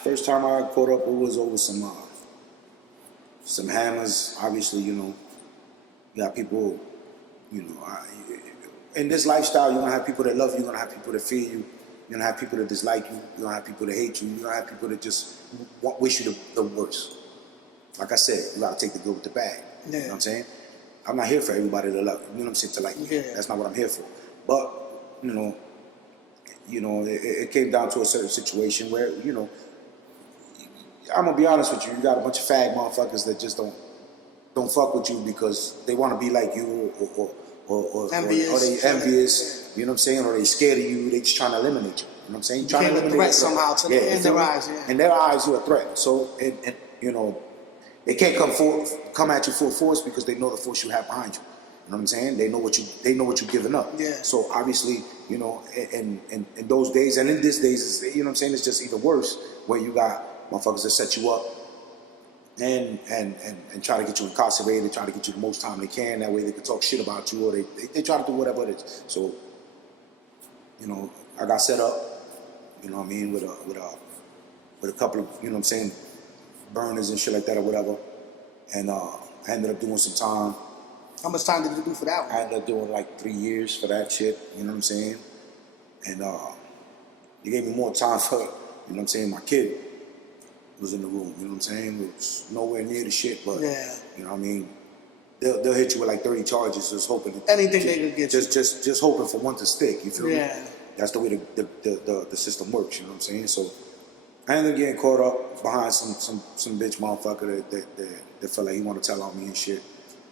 First time I caught up, it was over some hammers. Obviously, you know, you got people, you know, in this lifestyle, you're gonna have people that love you, you're gonna have people that fear you, you're gonna have people that dislike you, you're gonna have people that hate you, you're gonna have people that just wish you the worst. Like I said, you gotta take the good with the bad. Yeah. You know what I'm saying? I'm not here for everybody to love you. You know what I'm saying? To like you. Yeah. That's not what I'm here for. But you know, it came down to a certain situation where, you know, I'm gonna be honest with you. You got a bunch of fag motherfuckers that just don't fuck with you because they want to be like you, or they envious. You know what I'm saying? Or they scared of you. They just trying to eliminate you. You know what I'm saying? Trying to eliminate a threat somehow to in their eyes. Yeah. In their eyes, you're a threat. So, and you know, they can't come at you full force because they know the force you have behind you. You know what I'm saying? They know what you're giving up. Yeah. So obviously, you know, in those days and in these days, you know what I'm saying? It's just even worse where you got motherfuckers that set you up and try to get you incarcerated, try to get you the most time they can. That way they can talk shit about you, or they try to do whatever it is. So, you know, I got set up, you know what I mean, with a couple of, you know what I'm saying, burners and shit like that or whatever. And I ended up doing some time. How much time did you do for that one? I ended up doing like 3 years for that shit, you know what I'm saying? And they gave me more time for, you know what I'm saying, my kid was in the room, you know what I'm saying? It was nowhere near the shit, but, yeah. You know what I mean? They'll hit you with like 30 charges just hoping. Anything they could get you. Just hoping for one to stick, you feel me? Yeah. That's the way the system works, you know what I'm saying? So I ended up getting caught up behind some bitch motherfucker that felt like he wanted to tell on me and shit.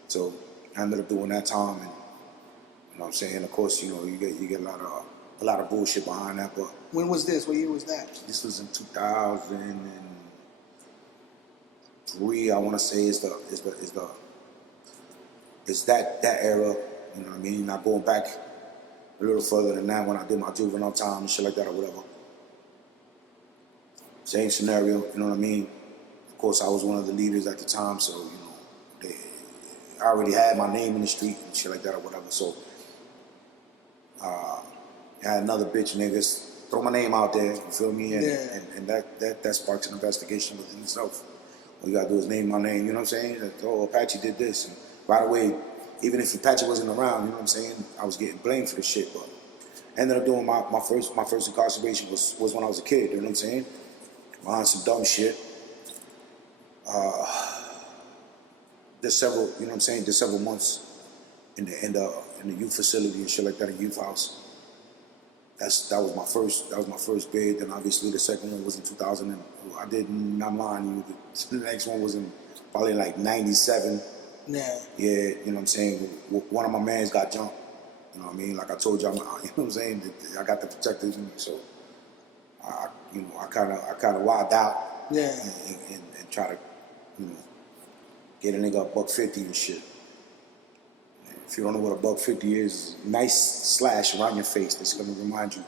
So I ended up doing that time, and you know what I'm saying? Of course, you know, you get a lot of bullshit behind that, but when was this? What year was that? This was in 2003. I want to say is that era. You know what I mean? Not going back a little further than that when I did my juvenile time and shit like that or whatever. Same scenario. You know what I mean? Of course, I was one of the leaders at the time, so you know, I already had my name in the street and shit like that or whatever. So I had another bitch niggas throw my name out there, you feel me? And that sparks an investigation within itself. All you gotta do is name my name, you know what I'm saying? That, oh, Apache did this. And right away, even if Apache wasn't around, you know what I'm saying? I was getting blamed for the shit, but I ended up doing my first incarceration was when I was a kid, you know what I'm saying? Behind some dumb shit. There's several, you know what I'm saying? There's several months in the youth facility and shit like that, in youth house. That was my first bid. Then obviously the second one was in 2000. I'm lying to you. The next one was in probably like 97. Yeah. Yeah, you know what I'm saying? One of my mans got jumped. You know what I mean? Like I told you, you know what I'm saying? I got the protectors in me, so I kind of wild out. Yeah. And try to, you know, get a nigga a $150 and shit. If you don't know what a $150 is, nice slash around your face that's gonna remind you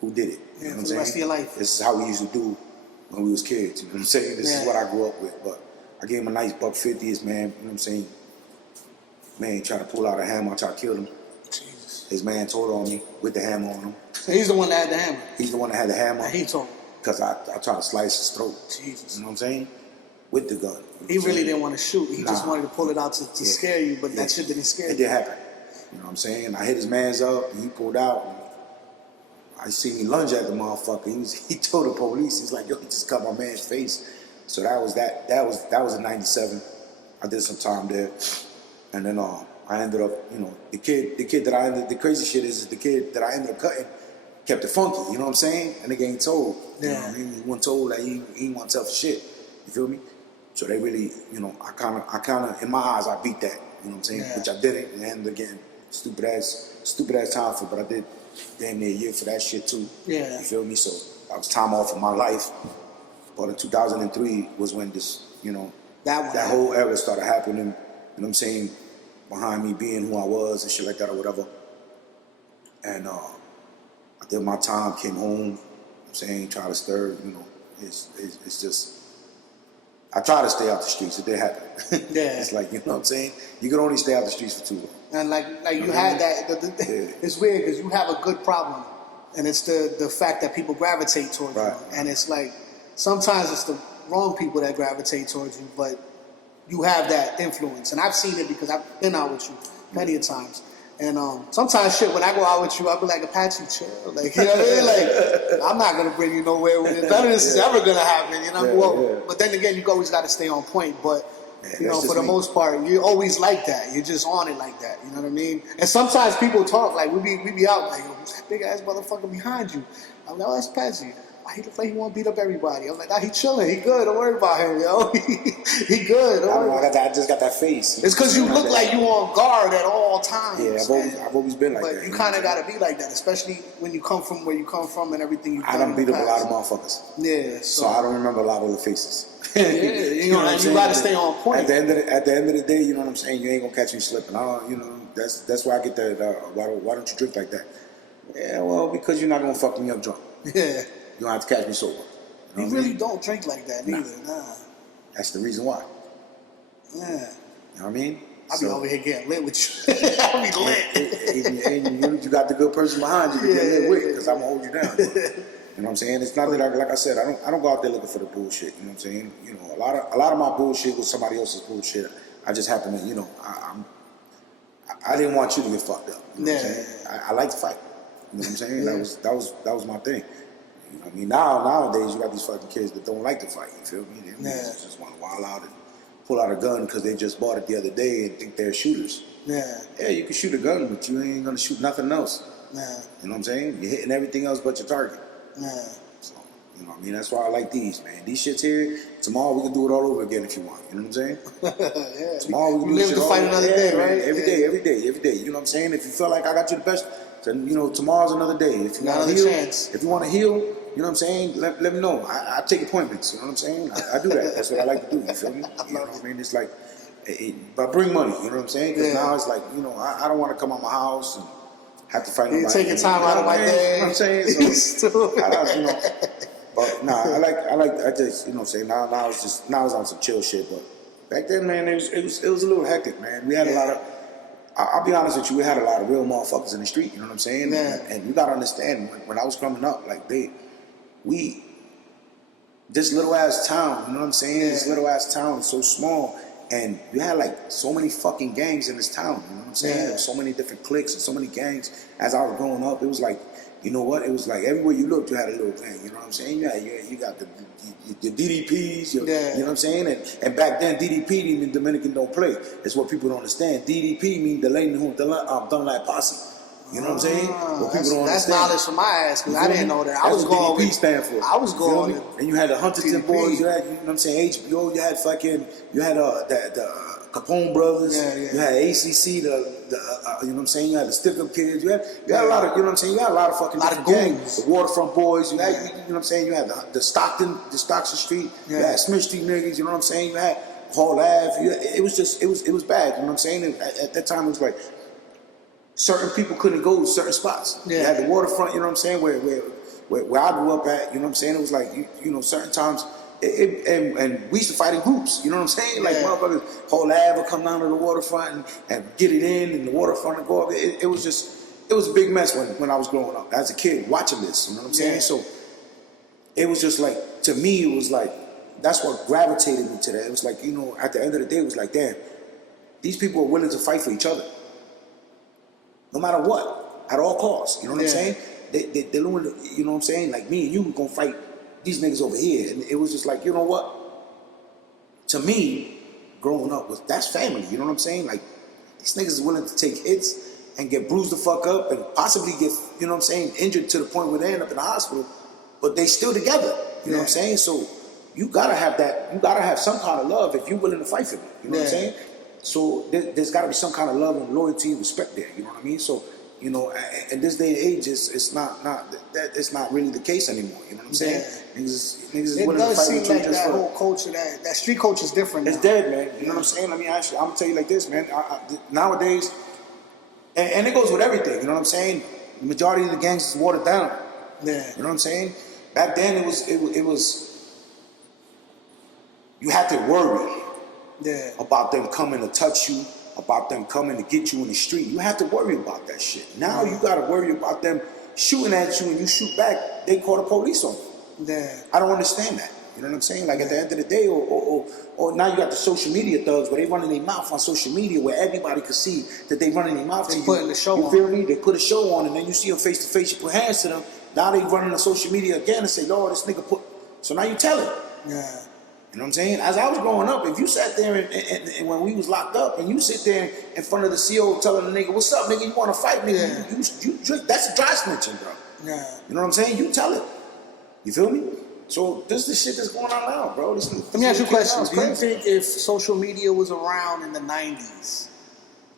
who did it. You know what I'm saying? For the rest of your life. This is how we used to do when we was kids. You know what I'm saying? This is what I grew up with. But I gave him a nice $150, man. You know what I'm saying? Man, tried to pull out a hammer, I tried to kill him. Jesus. His man told on me with the hammer on him. So he's the one that had the hammer. He's the one that had the hammer. And he told him. Because I tried to slice his throat. Jesus. You know what I'm saying? With the gun. He really didn't want to shoot. He just wanted to pull it out to scare you, but that shit didn't scare you. It did happen. You know what I'm saying? I hit his mans up, and he pulled out. And I see me lunge at the motherfucker. He told the police, he's like, yo, he just cut my man's face. So that was in 97. I did some time there. And then I ended up, you know, the kid that I ended, the crazy shit is the kid that I ended up cutting kept it funky, you know what I'm saying? And the nigga ain't told. You know what I mean? He wasn't told that he ain't want to tell for shit. You feel me? So they really, you know, I kinda in my eyes I beat that, you know what I'm saying? Which I didn't, and I ended up getting stupid ass time for, but I did damn near a year for that shit too. Yeah. You feel me? So that was time off of my life. But in 2003 was when this, that whole era started happening. You know what I'm saying? Behind me being who I was and shit like that or whatever. And I did my time, came home. You know what I'm saying, try to stir. It's just. I try to stay out the streets. It did happen. Yeah. It's like, you know what I'm saying? You can only stay out the streets for too long. And like you had that. It's weird because you have a good problem, and it's the fact that people gravitate towards you. And it's like sometimes it's the wrong people that gravitate towards you, but you have that influence. And I've seen it because I've been out with you plenty of times. And sometimes shit, when I go out with you, I'll be like, Apache, chill. Like, you know what I mean? Like, I'm not going to bring you nowhere with it. None of this is ever going to happen, you know? But then again, you always got to stay on point. But, for the most part, you're always like that. You're just on it like that, you know what I mean? And sometimes people talk, like, we be out, like, who's that big-ass motherfucker behind you? I'm like, oh, that's Apache. He look like he want to beat up everybody. I'm like, nah, he chilling. He good. Don't worry about him, yo. He good. I just got that face. It's because you look like you on guard at all times. Yeah, I've always been like that. But you kind of got to be like that, especially when you come from where you come from and everything you've done. I done beat up a lot of motherfuckers. Yeah. So I don't remember a lot of the faces. Yeah, you got to stay on point. At the end of the day, you know what I'm saying? You ain't going to catch me slipping. That's why I get that, why don't you drink like that? Yeah, well, because you're not going to fuck me up drunk. Yeah. You don't have to catch me sober. You really don't drink like that neither. Nah. That's the reason why. Yeah. You know what I mean? I be over here getting lit with you. I be lit. You got the good person behind you to get lit with, because I'm going to hold you down. You know what I'm saying? It's not that, like I said, I don't go out there looking for the bullshit. You know what I'm saying? A lot of my bullshit was somebody else's bullshit. I just happen to, I didn't want you to get fucked up. You know what I'm saying? I like to fight. You know what I'm saying? That was my thing. You know what I mean? Nowadays, you got these fucking kids that don't like to fight. You feel me? They just want to wild out and pull out a gun because they just bought it the other day and think they're shooters. Yeah, you can shoot a gun, but you ain't gonna shoot nothing else. You know what I'm saying? You're hitting everything else but your target. So, you know what I mean? That's why I like these, man. These shits here, tomorrow we can do it all over again if you want. You know what I'm saying? Tomorrow we can live to fight another day, right? Every day. You know what I'm saying? If you feel like I got you the best, then, tomorrow's another day. If you want to heal, you know what I'm saying? Let me know. I take appointments. You know what I'm saying? I do that. That's what I like to do. You feel me? You know what I mean? It's like, but bring money. You know what I'm saying? Because now it's like, I don't want to come out my house and have to fight nobody. You're taking time out of my day. You know what I'm saying? But nah, I just, you know what I'm saying? Now it's on some chill shit. But back then, man, it was a little hectic, man. We had a lot of. I'll be honest with you, we had a lot of real motherfuckers in the street, you know what I'm saying? And you gotta understand, when I was coming up, like this little ass town, you know what I'm saying? This little ass town is so small, and you had like so many fucking gangs in this town, you know what I'm saying? There were so many different cliques and so many gangs. As I was growing up, it was like, you know what? It was like everywhere you looked, you had a little gang, you know what I'm saying? You got the DDPs, you know what I'm saying? And back then, DDP mean Dominican don't play. It's what people don't understand. DDP mean Delaney Dunlap Posse. You know what I'm saying? What people don't that's understand. knowledge from my ass, because I didn't know that. I was going going DDP stand for. I was going. And you had the Huntington DDP. boys. You had, you know what I'm saying? HBO. You had the Capone brothers. You had ACC. You know what I'm saying? You had the Sticker kids. You had a lot of. You know what I'm saying? You had a lot of fucking gangs. The Waterfront boys. You had. You know what I'm saying? You had the Stockton Street. You had Smith Street niggas. You know what I'm saying? You had Hall Ave. It was bad. You know what I'm saying? At that time, it was like certain people couldn't go to certain spots. You had the Waterfront. You know what I'm saying? Where I grew up at. You know what I'm saying? It was like certain times. And we used to fight in groups, you know what I'm saying? Like motherfuckers, whole Ave would come down to the waterfront and get it in, and the waterfront would go up. It was a big mess when I was growing up as a kid watching this, you know what I'm saying? So it was just like, to me, it was like, that's what gravitated me to that. It was like, at the end of the day, it was like, damn, these people are willing to fight for each other, no matter what, at all costs. You know what I'm saying? They're doing, you know what I'm saying? Like me and you, we're gonna fight these niggas over here. And it was just like, you know what? To me, growing up, that's family. You know what I'm saying? Like, these niggas is willing to take hits and get bruised the fuck up and possibly get, you know what I'm saying, injured to the point where they end up in the hospital, but they still together. You know what I'm saying? So you gotta have that. You gotta have some kind of love if you're willing to fight for them. You know what I'm saying? So there's got to be some kind of love and loyalty and respect there. You know what I mean? So, you know, in this day and age, it's not really the case anymore. You know what I'm saying? Yeah. Niggas is It willing to does fight seem with you like just that for whole culture, that street culture is different it's now. dead, man. You know what I'm saying? I mean, actually, I'm gonna tell you like this, man. Nowadays, and it goes with everything. You know what I'm saying? The majority of the gangs is watered down. Yeah. You know what I'm saying? Back then, it was. You had to worry about them coming to touch you, about them coming to get you in the street. You have to worry about that shit. Now you got to worry about them shooting at you and you shoot back. They call the police on you. Yeah. I don't understand that. You know what I'm saying? Like at the end of the day, or now you got the social media thugs where they running their mouth on social media where everybody can see that they running their mouth to you. Putting the show you on. feel me? They put a show on and then you see them face to face, you put hands to them. Now they running on social media again and say, Lord, this nigga put. So now you tell it. Yeah. You know what I'm saying? As I was growing up, if you sat there and when we was locked up and you sit there in front of the CO telling the nigga, what's up, nigga, you want to fight, nigga? Yeah. You drink, that's a dry snitching, bro. Yeah. You know what I'm saying? You tell it. You feel me? So this is the shit that's going on now, bro. Let me ask you a question. Do you think if social media was around in the 90s,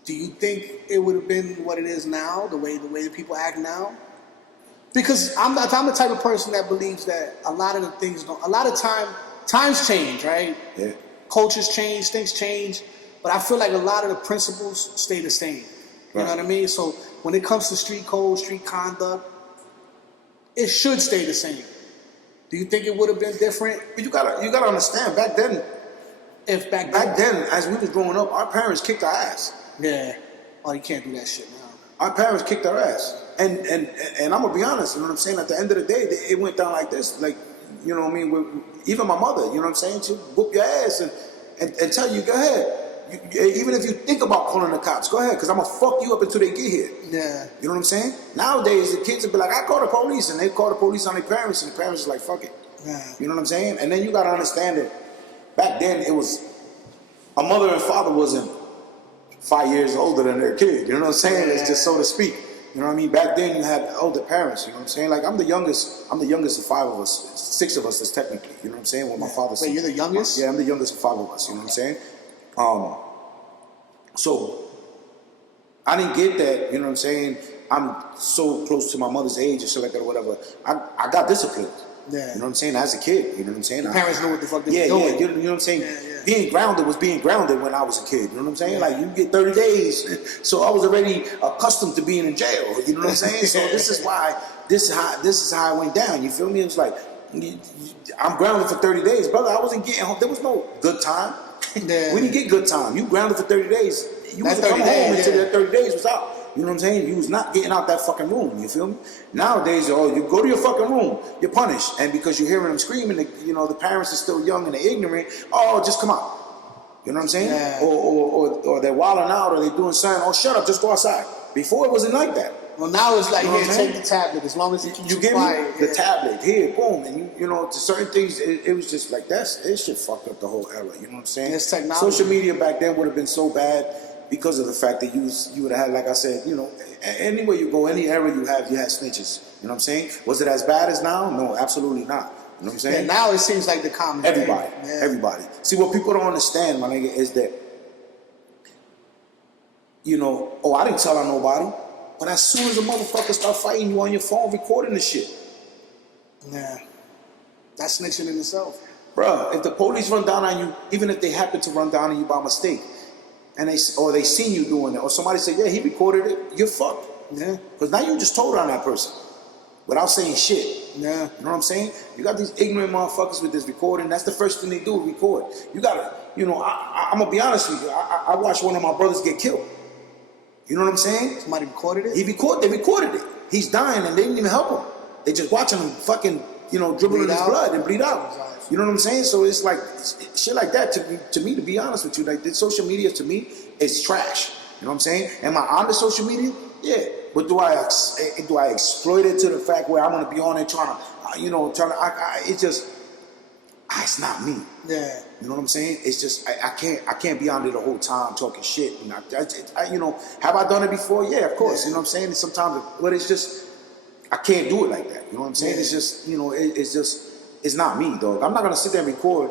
do you think it would have been what it is now, the way that people act now? Because I'm the type of person that believes that a lot of the things times change, right? Yeah. Cultures change, things change, but I feel like a lot of the principles stay the same. You know what I mean? So when it comes to street code, street conduct, it should stay the same. Do you think it would have been different? But you gotta understand, back then, as we was growing up, our parents kicked our ass. Yeah. Oh, you can't do that shit now. Our parents kicked our ass. And I'm gonna be honest, you know what I'm saying? At the end of the day, it went down like this. Like, you know what I mean? Even my mother, you know what I'm saying? She'll whoop your ass and tell you, go ahead. Even if you think about calling the cops, go ahead, because I'm gonna fuck you up until they get here. Yeah. You know what I'm saying? Nowadays, the kids will be like, I call the police, and they call the police on their parents, and the parents is like, fuck it. Yeah. You know what I'm saying? And then you gotta understand that back then it was a mother and father wasn't 5 years older than their kid. You know what I'm saying? It's just so to speak. You know what I mean? Back then you had older parents. You know what I'm saying? Like I'm the youngest of 5 of us. 6 of us is technically. You know what I'm saying? When my father's. Wait, you're the youngest? Yeah, I'm the youngest of 5 of us. You know what I'm saying? So I didn't get that. You know what I'm saying? I'm so close to my mother's age or shit like that or whatever. I got disciplined. Yeah. You know what I'm saying? As a kid, you know what I'm saying? Your parents knew what the fuck they were doing. Yeah, you know what I'm saying? Yeah. Being grounded was being grounded when I was a kid. You know what I'm saying? Like you get 30 days, so I was already accustomed to being in jail. You know what I'm saying? So this is how it went down. You feel me? It was like I'm grounded for 30 days, brother. I wasn't getting home. There was no good time. Yeah. We didn't get good time. You grounded for 30 days. You That's wasn't coming 30 home days, until that 30 days was out. You know what I'm saying? You was not getting out that fucking room. You feel me? Nowadays, you go to your fucking room, you're punished, and because you're hearing them screaming, the parents are still young and they're ignorant. Oh, just come out. You know what I'm saying? Yeah. Or they're wilding out, or they're doing something. Oh, shut up, just go outside. Before it wasn't like that. Well, now it's like, You know here, what I'm take the tablet as long as it keeps You you get quiet. me? The tablet here, boom, and you know, to certain things, it was just like it shit fucked up the whole era. You know what I'm saying? It's technology. Social media back then would have been so bad because of the fact that you would have had, like I said, anywhere you go, any era you had snitches. You know what I'm saying? Was it as bad as now? No, absolutely not. You know what I'm saying? Yeah, now it seems like the common Everybody, thing. Yeah. everybody. See, what people don't understand, my nigga, is that, I didn't tell on nobody. But as soon as a motherfucker start fighting you on your phone, recording the shit. Yeah. That's snitching in itself. Bruh, if the police run down on you, even if they happen to run down on you by mistake, and they seen you doing it, or somebody say, yeah, he recorded it, you're fucked. Yeah. Because now you just told on that person without saying shit. Yeah. You know what I'm saying? You got these ignorant motherfuckers with this recording. That's the first thing they do, record. You gotta, I'm gonna be honest with you. I watched one of my brothers get killed. You know what I'm saying? Somebody recorded it? They recorded it. He's dying and they didn't even help him. They just watching him fucking, dribble in his blood and bleed out. You know what I'm saying? So it's like, shit like that to me, to be honest with you, like this social media to me is trash. You know what I'm saying? Am I on the social media? Yeah. But do I exploit it to the fact where I'm gonna be on it trying to, it's not me. Yeah. You know what I'm saying? It's just I can't be on there the whole time talking shit. Have I done it before? Yeah, of course. You know what I'm saying? Sometimes, but it's just I can't do it like that. You know what I'm saying? Yeah. It's just it's not me, dog. I'm not gonna sit there and record.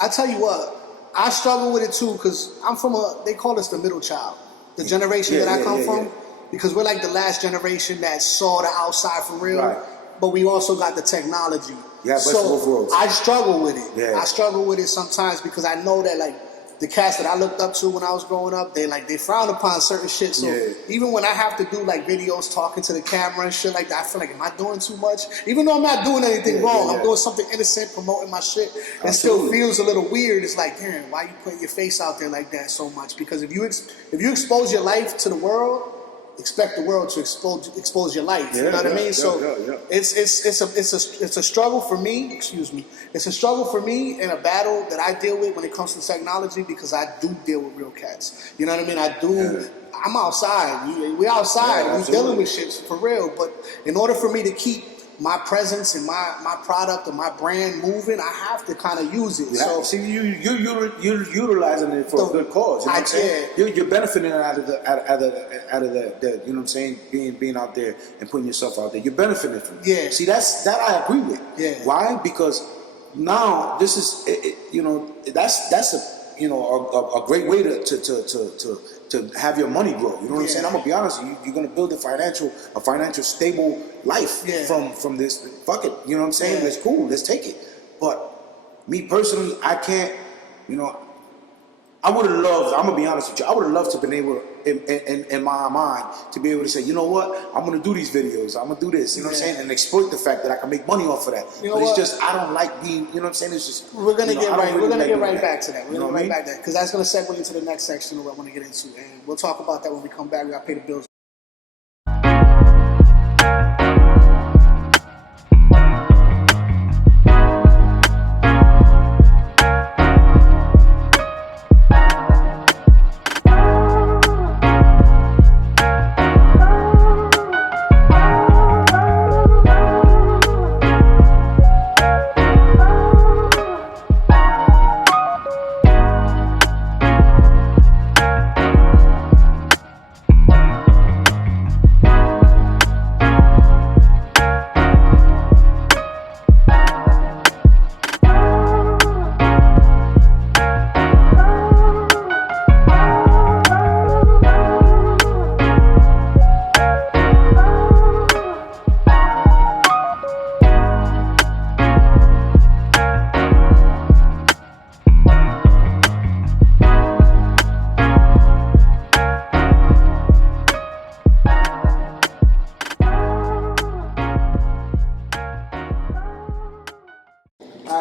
I tell you what, I struggle with it too because I'm from they call us the middle child, the generation that I come from, because we're like the last generation that saw the outside for real, Right. but we also got the technology. Yeah, best of both worlds. I struggle with it. Yeah. I struggle with it sometimes because I know that like the cats that I looked up to when I was growing up, they frown upon certain shit. So even when I have to do like videos talking to the camera and shit like that, I feel like, am I doing too much? Even though I'm not doing anything wrong, I'm doing something innocent, promoting my shit. It still feels a little weird. It's like, damn, why you putting your face out there like that so much? Because if you expose your life to the world, expect the world to expose your life. You know what I mean? It's a struggle for me. Excuse me. It's a struggle for me and a battle that I deal with when it comes to technology because I do deal with real cats. You know what I mean? I do. Yeah. I'm outside. We outside. Yeah, we dealing with shit for real. But in order for me to keep my presence and my product or my brand moving, I have to kind of use it. Yeah. So see, you're utilizing it for a good cause. You know what I'm saying? You're benefiting out of the you know what I'm saying, being out there and putting yourself out there. You're benefiting from it. Yeah. See, that I agree with. Yeah. Why? Because now this is you know, that's a you know a great way to have your money grow. You know what I'm saying? I'm gonna be honest with you. You're gonna build a financial stable life from this. Fuck it. You know what I'm saying? That's cool. Let's take it. But me personally, I can't. You know, I would have loved. I'm gonna be honest with you. I would have loved to have been able, in my mind, to be able to say, you know what? I'm gonna do these videos. I'm gonna do this. You know what I'm saying? And exploit the fact that I can make money off of that. You know, but it's just I don't like being. You know what I'm saying? It's just we're gonna get right. We're gonna get right back to that. We're gonna get right back to that because that's gonna segue into the next section of what I want to get into, and we'll talk about that when we come back. We gotta pay the bills.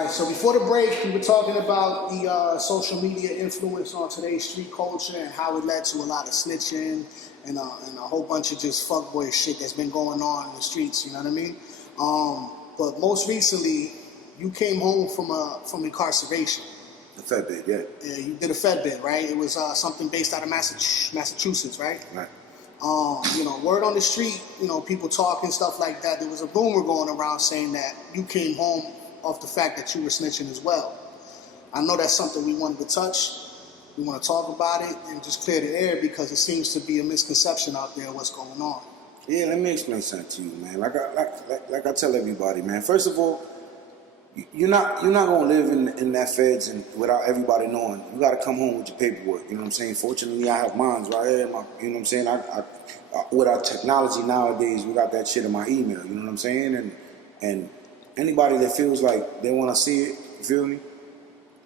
So before the break, we were talking about the social media influence on today's street culture and how it led to a lot of snitching and a whole bunch of just fuckboy shit that's been going on in the streets. You know what I mean? But most recently, you came home from incarceration. The Fed bid, yeah. Yeah, you did a Fed bid, right? It was something based out of Massachusetts, right? Right. You know, word on the street, you know, people talking stuff like that. There was a rumor going around saying that you came home off the fact that you were snitching as well. I know that's something we wanted to touch. We want to talk about it and just clear the air because it seems to be a misconception out there of what's going on. Yeah, let me explain something to you, man. Like I tell everybody, man. First of all, you're not gonna live in that feds and without everybody knowing. You gotta come home with your paperwork. You know what I'm saying? Fortunately, I have mine right here. You know what I'm saying? I with our technology nowadays, we got that shit in my email. You know what I'm saying? And anybody that feels like they want to see it, you feel me?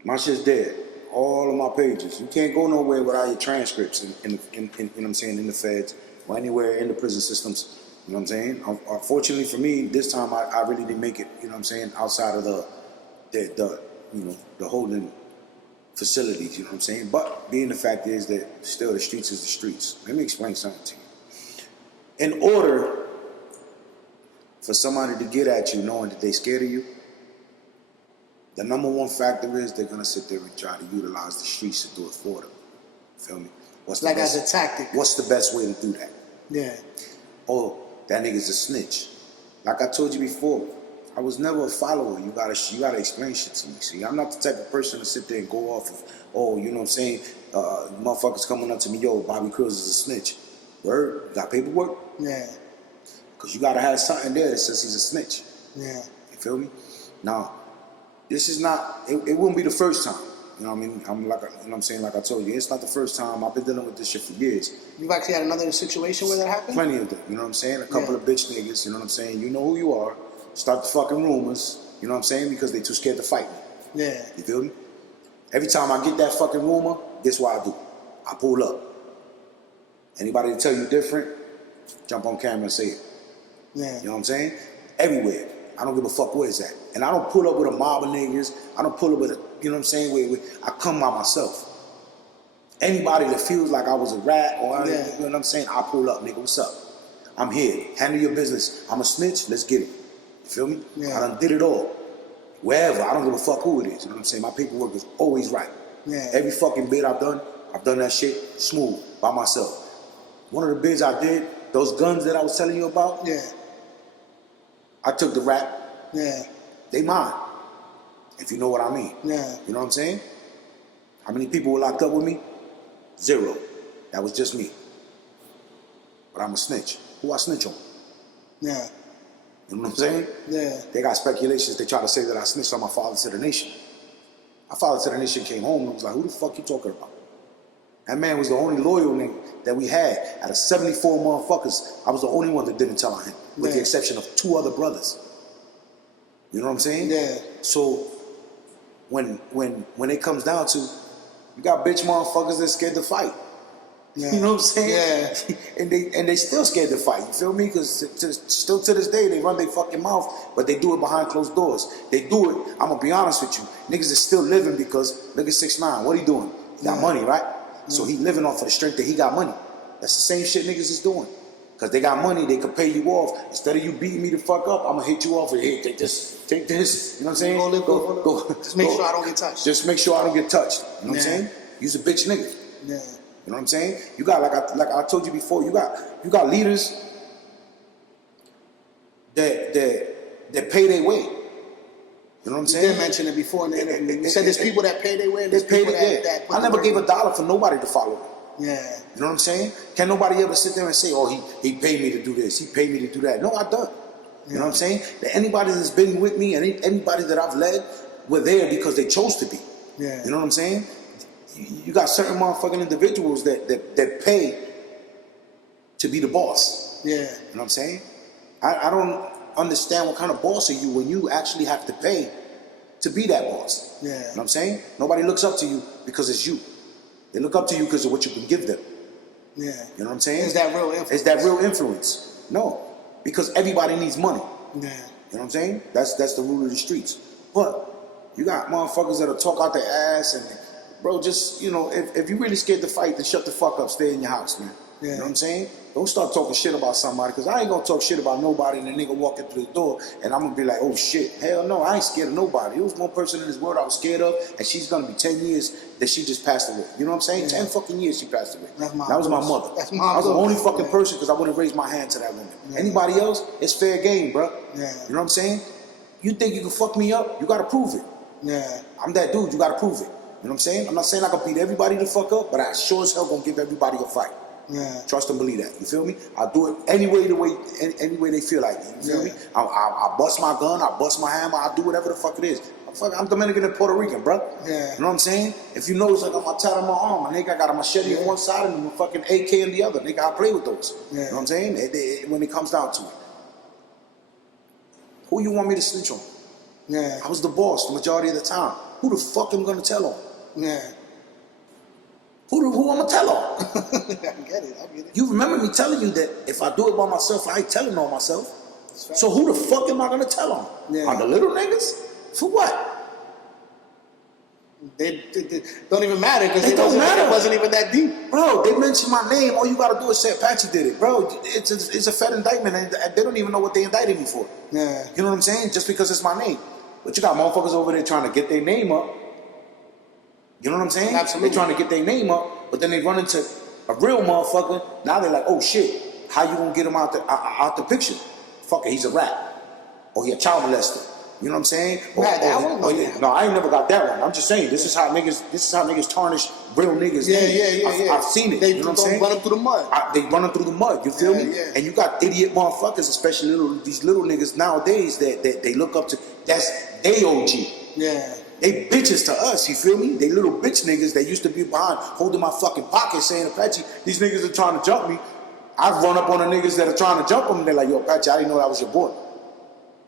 My shit's dead. All of my pages. You can't go nowhere without your transcripts in you know what I'm saying, in the feds or anywhere in the prison systems. You know what I'm saying? Unfortunately for me, this time I really didn't make it, you know what I'm saying, outside of the you know, the holding facilities, you know what I'm saying? But being the fact is that still the streets is the streets. Let me explain something to you. In order for somebody to get at you knowing that they scared of you, the number one factor is they're gonna sit there and try to utilize the streets to do it for them. Feel me? What's the best, as a tactic. What's the best way to do that? Yeah. Oh, that nigga's a snitch. Like I told you before, I was never a follower. You gotta explain shit to me. See, I'm not the type of person to sit there and go off of, oh, you know what I'm saying? Motherfuckers coming up to me, yo, Bobby Crillz is a snitch. Word? You got paperwork? Yeah. Because you gotta have something there that says he's a snitch. Yeah. You feel me? Now, this is not, it wouldn't be the first time. You know what I mean? I'm like, you know what I'm saying? Like I told you, it's not the first time. I've been dealing with this shit for years. You've actually had another situation where that happened? Plenty of them, you know what I'm saying? A couple of bitch niggas, you know what I'm saying? You know who you are. Start the fucking rumors, you know what I'm saying? Because they too scared to fight me. Yeah. You feel me? Every time I get that fucking rumor, guess what I do? I pull up. Anybody to tell you different, jump on camera and say it. Yeah. You know what I'm saying? Everywhere. I don't give a fuck where it's at. And I don't pull up with a mob of niggas. I don't pull up with a, you know what I'm saying? I come by myself. Anybody that feels like I was a rat or, you know what I'm saying? I pull up, nigga, what's up? I'm here. Handle your business. I'm a snitch. Let's get it. You feel me? Yeah. I done did it all. Wherever. I don't give a fuck who it is. You know what I'm saying? My paperwork is always right. Yeah. Every fucking bid I've done that shit smooth by myself. One of the bids I did, those guns that I was telling you about, I took the rap. Yeah. They mine. If you know what I mean. Yeah. You know what I'm saying? How many people were locked up with me? 0. That was just me. But I'm a snitch. Who I snitch on? Yeah. You know what I'm saying? Yeah. They got speculations. They try to say that I snitched on my father to the nation. My father to the nation came home and was like, who the fuck you talking about? That man was the only loyal nigga that we had. Out of 74 motherfuckers, I was the only one that didn't tell on him, with the exception of 2 other brothers. You know what I'm saying? Yeah. So when it comes down to, you got bitch motherfuckers that scared to fight. Yeah. You know what I'm saying? Yeah. and they still scared to fight. You feel me? Because still to this day they run their fucking mouth, but they do it behind closed doors. They do it. I'm gonna be honest with you. Niggas is still living because look at 6ix9ine. What he doing? He got money, right? So he living off of the strength that he got money. That's the same shit niggas is doing. Because they got money, they can pay you off. Instead of you beating me the fuck up, I'm gonna hit you off and hey, take this. You know what I'm saying? Go. Just make sure I don't get touched. Just make sure I don't get touched. You know what I'm saying? You's a bitch nigga. Yeah. You know what I'm saying? You got like I told you before, you got leaders that pay their way. You know what I'm saying? You did mention it before in the interview. You said there's people that pay their way and there's people that I never gave $1 for nobody to follow me. Yeah. You know what I'm saying? Can nobody ever sit there and say, oh, he paid me to do this, he paid me to do that? No, I don't. You know what I'm saying? That anybody that's been with me and anybody that I've led were there because they chose to be. Yeah. You know what I'm saying? You got certain motherfucking individuals that pay to be the boss. Yeah. You know what I'm saying? I don't understand what kind of boss are you when you actually have to pay to be that boss. Yeah. You know what I'm saying? Nobody looks up to you because it's you. They look up to you because of what you can give them. Yeah. You know what I'm saying? Is that real influence? Is that real influence? No. Because everybody needs money. Yeah. You know what I'm saying? That's the rule of the streets. But you got motherfuckers that'll talk out their ass and, bro, just, you know, if you really scared to fight, then shut the fuck up. Stay in your house, man. Yeah. You know what I'm saying? Don't start talking shit about somebody, because I ain't gonna talk shit about nobody and the nigga walking through the door and I'm gonna be like, oh shit, hell no, I ain't scared of nobody. It was one person in this world I was scared of, and she's gonna be 10 years that she just passed away. You know what I'm saying? Yeah. 10 fucking years she passed away. That was my mother. That's my I was the mother. only fucking person because I wouldn't raise my hand to that woman. Yeah. Anybody else, it's fair game, bro. Yeah. You know what I'm saying? You think you can fuck me up, you gotta prove it. Yeah. I'm that dude, you gotta prove it. You know what I'm saying? I'm not saying I can beat everybody the fuck up, but I sure as hell gonna give everybody a fight. Yeah. Trust and believe that. You feel me? I'll do it any way they feel like it. You feel me? I bust my gun, I bust my hammer, I do whatever the fuck it is. I'm Dominican and Puerto Rican, bro. Yeah. You know what I'm saying? If you notice, like, I'm tat on my arm, my nigga, I got a machete on one side and a fucking AK on the other. Nigga, I play with those. Yeah. You know what I'm saying? When it comes down to it. Who you want me to snitch on? Yeah. I was the boss the majority of the time. Who the fuck am I gonna tell on? Yeah. Who I'm gonna tell on? I get it. You remember me telling you that if I do it by myself, I ain't telling on myself. So who the fuck am I gonna tell on? Yeah. On the little niggas? For what? They don't even matter because It don't matter. It wasn't even that deep. Bro, they mention my name. All you gotta do is say Apache did it. Bro, it's a fed indictment and they don't even know what they indicted me for. Yeah. You know what I'm saying? Just because it's my name. But you got motherfuckers over there trying to get their name up. You know what I'm saying? Absolutely. They're trying to get their name up, but then they run into a real motherfucker. Now they're like, oh shit, how you gonna get him out the picture? Fuck it, he's a rat. Or he a child molester. You know what I'm saying? No, I ain't never got that one. I'm just saying, this is how niggas tarnish real niggas. Yeah. I've seen it. They you know what I'm saying? run them through the mud. They run them through the mud. You feel me? Yeah. And you got idiot motherfuckers, especially these little niggas nowadays that they look up to. That's they OG. Yeah. They bitches to us, you feel me? They little bitch niggas that used to be behind holding my fucking pocket saying, Apache, these niggas are trying to jump me. I've run up on the niggas that are trying to jump them and they're like, yo, Apache, I didn't know that was your boy.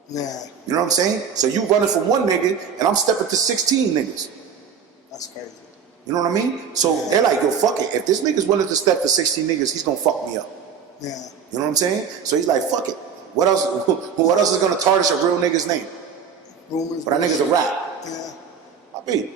Yeah. You know what I'm saying? So you running from one nigga and I'm stepping to 16 niggas. That's crazy. You know what I mean? So they're like, yo, fuck it. If this nigga's willing to step to 16 niggas, he's gonna fuck me up. Yeah. You know what I'm saying? So he's like, fuck it. What else? What else is gonna tarnish a real nigga's name? Rumors. But that nigga's a rap. Yeah.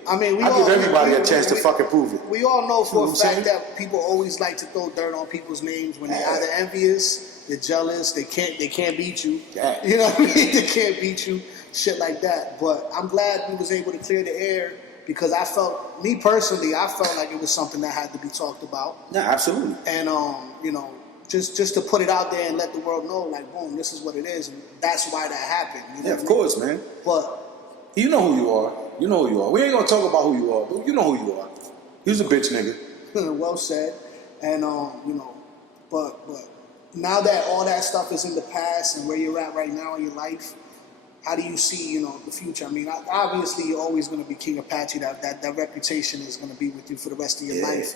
I mean, we I all, give everybody a chance to fucking prove it. We all know for You know a what I'm fact that people always like to throw dirt on people's names when they're either envious, they're jealous, they can't beat you. Yeah. You know what I mean? They can't beat you, shit like that. But I'm glad we was able to clear the air because I felt like it was something that had to be talked about. Yeah, absolutely. And you know, just to put it out there and let the world know, like, boom, this is what it is, and that's why that happened. You know Yeah, of course, man. But you know who you are. You know who you are. We ain't gonna talk about who you are, but you know who you are. You's a bitch nigga. well said. And you know, but now that all that stuff is in the past and where you're at right now in your life, how do you see, you know, the future? I mean, obviously you're always going to be King Apache. That reputation is going to be with you for the rest of your life.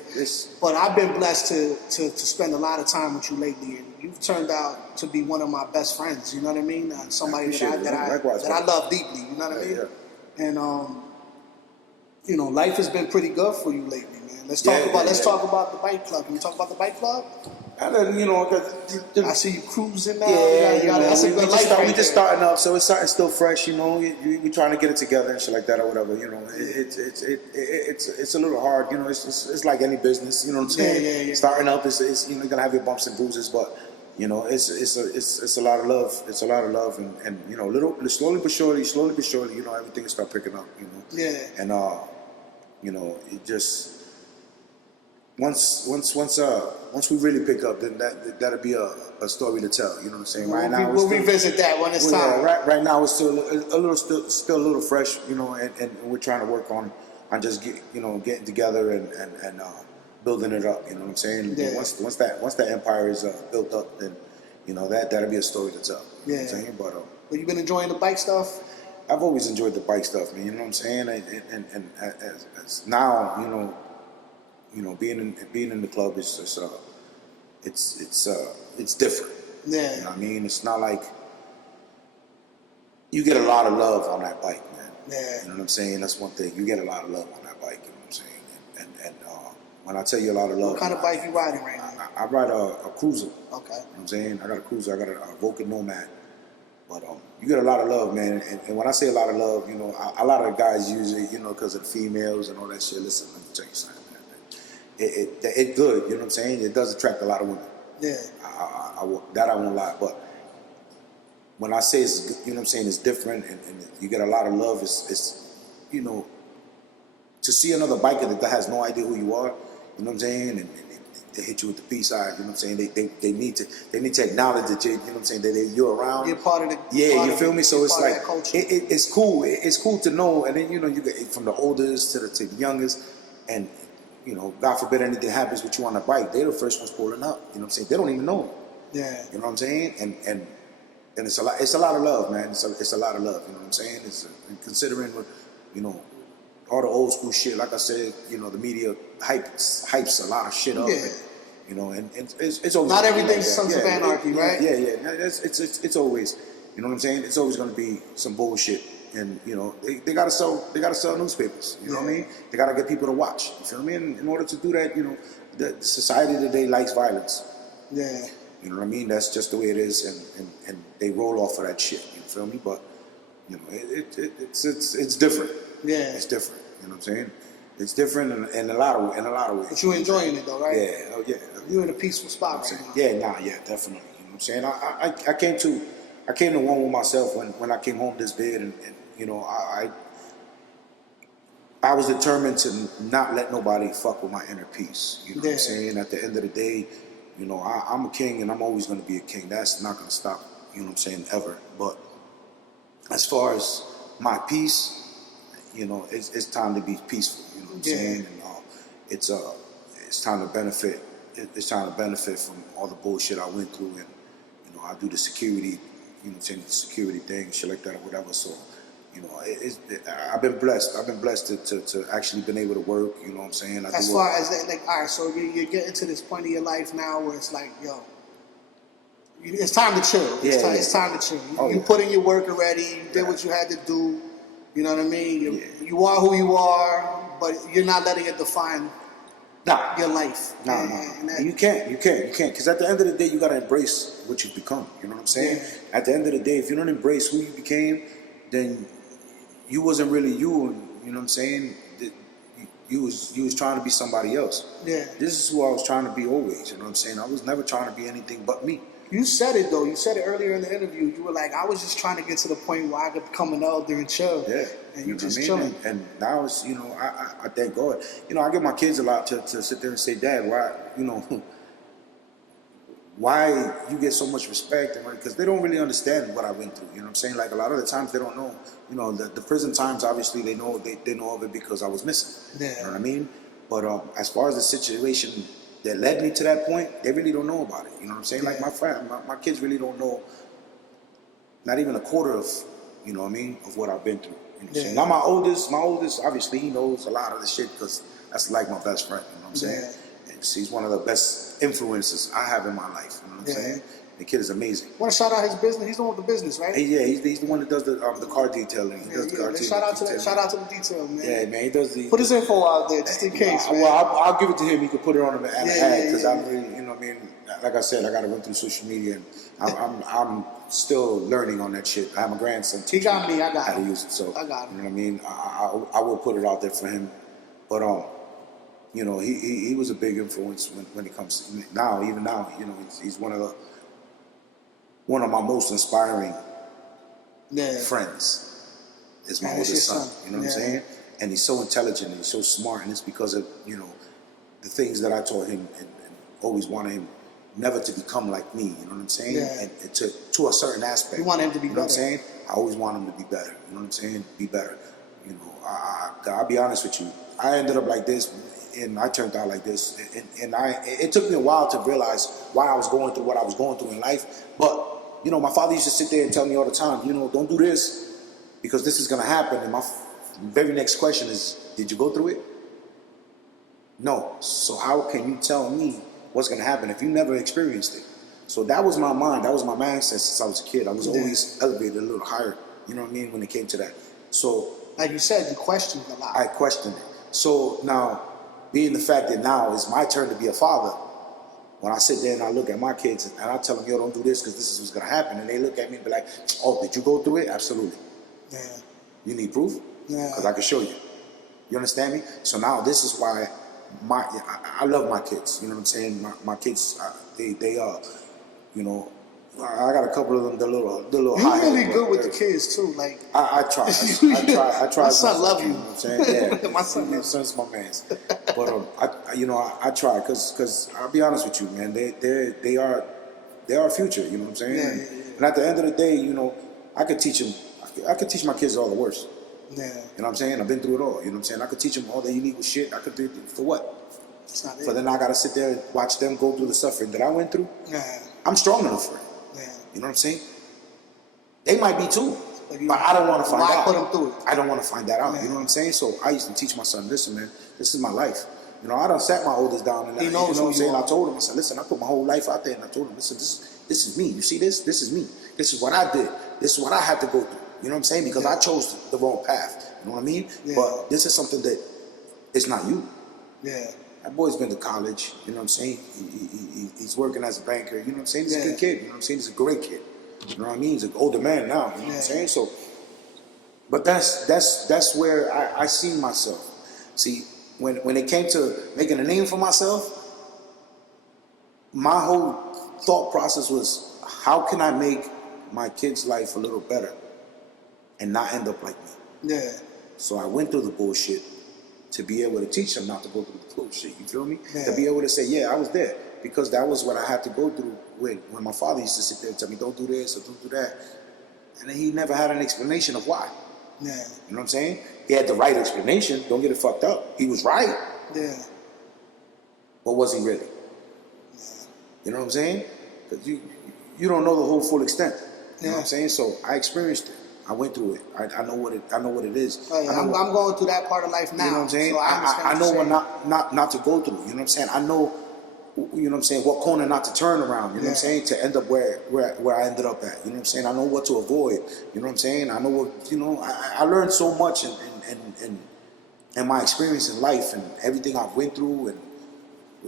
But I've been blessed to spend a lot of time with you lately, and you've turned out to be one of my best friends. You know what I mean? Somebody that I love deeply. You know what I mean? Yeah. And you know, life has been pretty good for you lately, man. Let's talk about the bike club. Can we talk about the bike club? You know, I see you cruising now. That's a good life. We just starting up, so it's still fresh. You know, we trying to get it together and shit like that or whatever. You know, it's a little hard. You know, it's like any business. You know what I'm saying? Yeah. Starting up is you know, you're gonna have your bumps and bruises, but you know, it's a lot of love. It's a lot of love, and you know, slowly but surely, you know, everything will start picking up. You know. Yeah. And you know, it just. Once we really pick up, then that'll be a story to tell. You know what I'm saying? Right now, we'll revisit that when it's time. Yeah, right now it's still a little fresh, you know, and we're trying to work on just getting together and building it up. You know what I'm saying? Yeah. Once that empire is built up, then you know that'll be a story to tell. You know what I'm saying? But you've been enjoying the bike stuff. I've always enjoyed the bike stuff, man. You know what I'm saying? And as now, you know, being in the club is just it's different. Yeah. You know what I mean? It's not like you get a lot of love on that bike, man. Yeah. You know what I'm saying? That's one thing. You get a lot of love on that bike. You know what I'm saying? And when I tell you a lot of love, what kind of bike you riding right now? I ride a cruiser. Okay. You know what I'm saying? I got a cruiser. I got a Vulcan Nomad. But you get a lot of love, man. And when I say a lot of love, you know, a lot of the guys use it, you know, because of the females and all that shit. Listen, let me tell you something. It good, you know what I'm saying? It does attract a lot of women. Yeah. I won't lie. But when I say it's, you know what I'm saying, it's different and you get a lot of love, it's you know, to see another biker that has no idea who you are, you know what I'm saying? And they hit you with the peace side, you know what I'm saying? They need to acknowledge that you know what I'm saying, that you're around. You're part of the you feel me? So it's like it's cool. It's cool to know, and then you know you get from the oldest to the youngest, and you know, God forbid anything happens with you on the bike, they're the first ones pulling up. You know what I'm saying? They don't even know it. Yeah. You know what I'm saying? And it's a lot of love, man. It's a lot of love. You know what I'm saying? Considering what, you know, all the old school shit. Like I said, you know, the media hypes a lot of shit up. Yeah. And, you know, and it's always not everything's Sons of Anarchy, right? Yeah. It's always, you know what I'm saying? It's always going to be some bullshit. And you know they gotta sell newspapers. You know what I mean? They gotta get people to watch. You feel me? And in order to do that, you know, the society today likes violence. Yeah. You know what I mean? That's just the way it is, and they roll off of that shit. You feel me? But you know, it's different. Yeah. It's different. You know what I'm saying? It's different in a lot of ways. But you enjoying it though, right? Yeah. Oh yeah. You're in a peaceful spot right now. Yeah. Definitely. You know what I'm saying? I came to one with myself when I came home this bed, and you know, I was determined to not let nobody fuck with my inner peace. You know what I'm saying? At the end of the day, you know, I'm a king and I'm always going to be a king. That's not going to stop, you know what I'm saying, ever. But as far as my peace, you know, it's time to be peaceful. You know what I'm saying? And it's time to benefit. It's time to benefit from all the bullshit I went through, and you know, I do the security. You know what I'm saying, the security thing, shit like that or whatever. So, I've been blessed. I've been blessed to actually been able to work. You know what I'm saying? As far as that, like, all right, so you're getting to this point in your life now where it's like, yo, it's time to chill. It's time to chill. You put in your work already. You did what you had to do. You know what I mean? You are who you are, but you're not letting it define your life. You can't. Because at the end of the day, you gotta embrace what you've become. You know what I'm saying? At the end of the day, if you don't embrace who you became, then you wasn't really you. And you know what I'm saying? You was trying to be somebody else. Yeah. This is who I was trying to be always. You know what I'm saying? I was never trying to be anything but me. You said it though. You said it earlier in the interview. You were like, I was just trying to get to the point where I could become an elder and chill. Yeah. And you just chilling. And now it's, I thank God. I get my kids a lot to sit there and say, Dad, why, why you get so much respect? Because they don't really understand what I went through. You know what I'm saying? Like a lot of the times they don't know. The prison times, obviously they know of it because I was missing. Yeah. You know what I mean? But as far as the situation that led me to that point, they really don't know about it. You know what I'm saying? Yeah. Like my kids really don't know, not even a quarter of, of what I've been through. You know what I'm saying? Now my oldest, obviously he knows a lot of the shit because that's like my best friend. You know what I'm saying? Yeah. And he's one of the best influences I have in my life. You know what I'm saying? The kid is amazing. Want to shout out his business? He's the one with the business, right? He's the one that does the car detailing. He does the car shout out to the detail, man. Yeah, man, he does the. Put his info out there just in case, man. Well, I'll give it to him. He can put it on the ad because I'm really, like I said, I got to run through social media, and I'm still learning on that shit. I have a grandson. He got me. I got how to use it. So I got him. You know what I mean? I will put it out there for him, but he was a big influence when it comes to even now, he's one of my most inspiring friends is my oldest son. You know what I'm saying? And he's so intelligent and he's so smart, and it's because of the things that I taught him and always wanted him never to become like me. You know what I'm saying? Yeah. And to a certain aspect. You want him to be better. You know what I'm saying? I always want him to be better. You know what I'm saying? Be better. I'll be honest with you. I ended up like this, and I turned out like this, and it took me a while to realize why I was going through what I was going through in life. But my father used to sit there and tell me all the time, don't do this because this is going to happen. And my very next question is, did you go through it? No. So how can you tell me what's going to happen if you never experienced it? So that was my mind. That was my mindset since I was a kid. I was always elevated a little higher. You know what I mean? When it came to that. So, like you said, you questioned a lot. I questioned it. So now, being the fact that now it's my turn to be a father, when I sit there and I look at my kids and I tell them, yo, don't do this because this is what's going to happen. And they look at me and be like, oh, did you go through it? Absolutely. Yeah. You need proof? Yeah. Because I can show you. You understand me? So now this is why I love my kids. You know what I'm saying? My kids, they are, I got a couple of them, the little You're really good with the kids too. Like I try. I try. My son love you. You know what I'm saying? Yeah. My son's my man. But I try because I'll be honest with you, man. They are our future. You know what I'm saying? Yeah. And at the end of the day, I could teach them. I could teach my kids all the worst. Yeah. You know what I'm saying? I've been through it all. You know what I'm saying? I could teach them all the illegal shit. I could do it for what? It's not it. So then I got to sit there and watch them go through the suffering that I went through. Yeah. I'm strong enough for it. Yeah. You know what I'm saying? They might be too, but I don't want to find out. Put them through it? I don't want to find that out. Yeah. You know what I'm saying? So I used to teach my son, listen, man, this is my life. I done sat my oldest down and he knows, you know what I'm saying? I told him, I said, listen, I put my whole life out there, and I told him, listen, this is me. You see this? This is me. This is what I did. This is what I had to go through. You know what I'm saying? Because I chose the wrong path. You know what I mean? Yeah. But this is something that it's not you. Yeah. That boy's been to college. You know what I'm saying? He's working as a banker. You know what I'm saying? He's a good kid. You know what I'm saying? He's a great kid. You know what I mean? He's an older man now. You know what I'm saying? So, but that's where I see myself. See, when it came to making a name for myself, my whole thought process was, how can I make my kid's life a little better and not end up like me? Yeah. So I went through the bullshit to be able to teach them not to go through the bullshit. You feel me? Yeah. To be able to say, yeah, I was there. Because that was what I had to go through when my father used to sit there and tell me, don't do this or don't do that. And then he never had an explanation of why. Yeah. You know what I'm saying? He had the right explanation. Don't get it fucked up. He was right. Yeah. But was he really? Yeah. You know what I'm saying? Because you don't know the whole full extent. You know what I'm saying? So I experienced it. I went through it. I know what it is. Oh, yeah, I'm going through that part of life now. You know what I'm saying? So I know what not to go through. You know what I'm saying? I know, you know what I'm saying, what corner not to turn around. You know what I'm saying? To end up where I ended up at. You know what I'm saying? I know what to avoid. You know what I'm saying? I know what, you know, I learned so much in my experience in life and everything I've went through and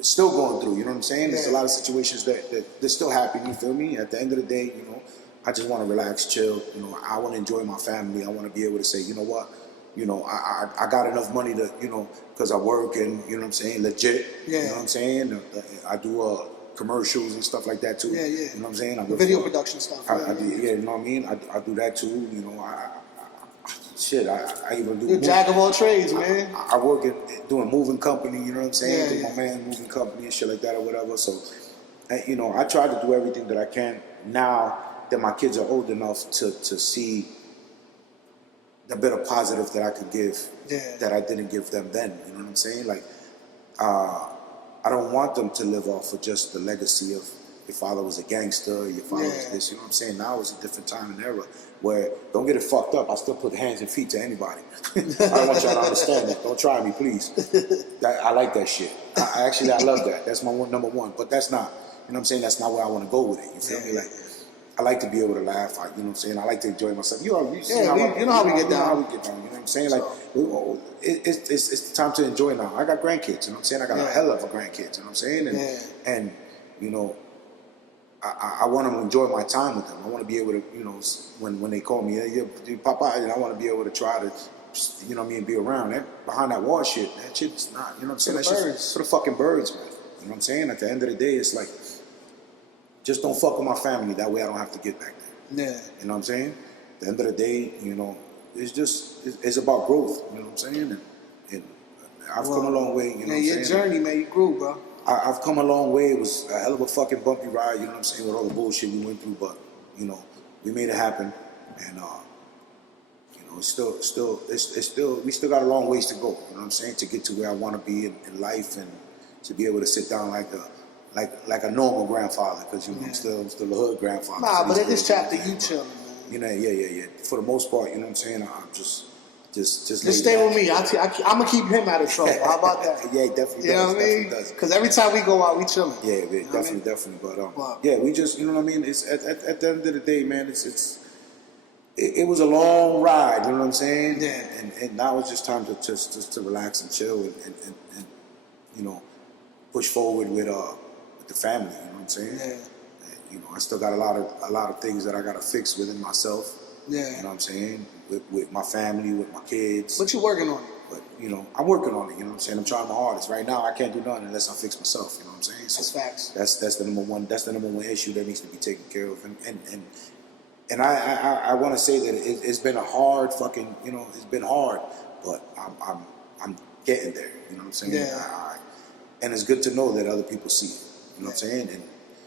still going through. You know what I'm saying? There's a lot of situations that still happen. You feel me? At the end of the day, you know, I just want to relax, chill. You know, I want to enjoy my family. I want to be able to say, you know what? You know, I got enough money to, you know, because I work and, you know what I'm saying, legit. Yeah. You know what I'm saying? I do commercials and stuff like that too. Yeah, yeah. You know what I'm saying? Video production stuff. You know what I mean? I do that too. You know, I even do. You're a jack of all trades, man. I work doing moving company. You know what I'm saying? Yeah, Do my man moving company and shit like that or whatever. So, you know, I try to do everything that I can now that my kids are old enough to see the bit of positive that I could give that I didn't give them then. You know what I'm saying? Like, I don't want them to live off of just the legacy of your father was a gangster, your father was this. You know what I'm saying? Now it's a different time and era where, don't get it fucked up, I still put hands and feet to anybody. I don't want y'all to understand that. Don't try me, please. I like that shit. I love that. That's my number one. But that's not, you know what I'm saying? That's not where I want to go with it. You feel me? Like, I like to be able to laugh. You know what I'm saying? I like to enjoy myself. You know how we get down. You know what I'm saying? Like, it's time to enjoy now. I got grandkids. You know what I'm saying? I got a hell of a grandkids. You know what I'm saying? And you know, I want to enjoy my time with them. I want to be able to, you know, when they call me, hey, Papa, and I want to be able to try to, you know what I mean, be around. That behind that wall shit, that shit's not, you know what I'm saying? That's just for the fucking birds, man. You know what I'm saying? At the end of the day, it's like, just don't fuck with my family. That way I don't have to get back there. Yeah. You know what I'm saying? At the end of the day, you know, it's about growth. You know what I'm saying? And I've come a long way. You know what I'm saying? Your journey, man, you grew, bro. I've come a long way. It was a hell of a fucking bumpy ride. You know what I'm saying? With all the bullshit we went through, but you know, we made it happen. And you know, we still got a long ways to go. You know what I'm saying? To get to where I want to be in life and to be able to sit down like a normal grandfather, because you know I'm still a hood grandfather. Nah, but in this chapter, you chilling, man. You know, yeah. For the most part, you know what I'm saying. I'm just stay with me. I'm gonna keep him out of trouble. How about that? Yeah, he definitely does. You know what I mean? Because every time we go out, we chilling. Yeah, definitely. But yeah, we just, you know what I mean. It's at the end of the day, man. It was a long ride. You know what I'm saying? Yeah. And now it's just time to just to relax and chill and you know, push forward with the family. You know what I'm saying? Yeah. And, you know, I still got a lot of things that I gotta fix within myself. Yeah. You know what I'm saying? With my family, with my kids. What you working on? But, you know, I'm working on it, you know what I'm saying? I'm trying my hardest. Right now, I can't do nothing unless I fix myself, you know what I'm saying? So that's facts. That's the number one issue that needs to be taken care of. And I want to say that it's been a hard fucking, you know, it's been hard, but I'm getting there, you know what I'm saying? Yeah. And it's good to know that other people see it, you know what I'm saying? And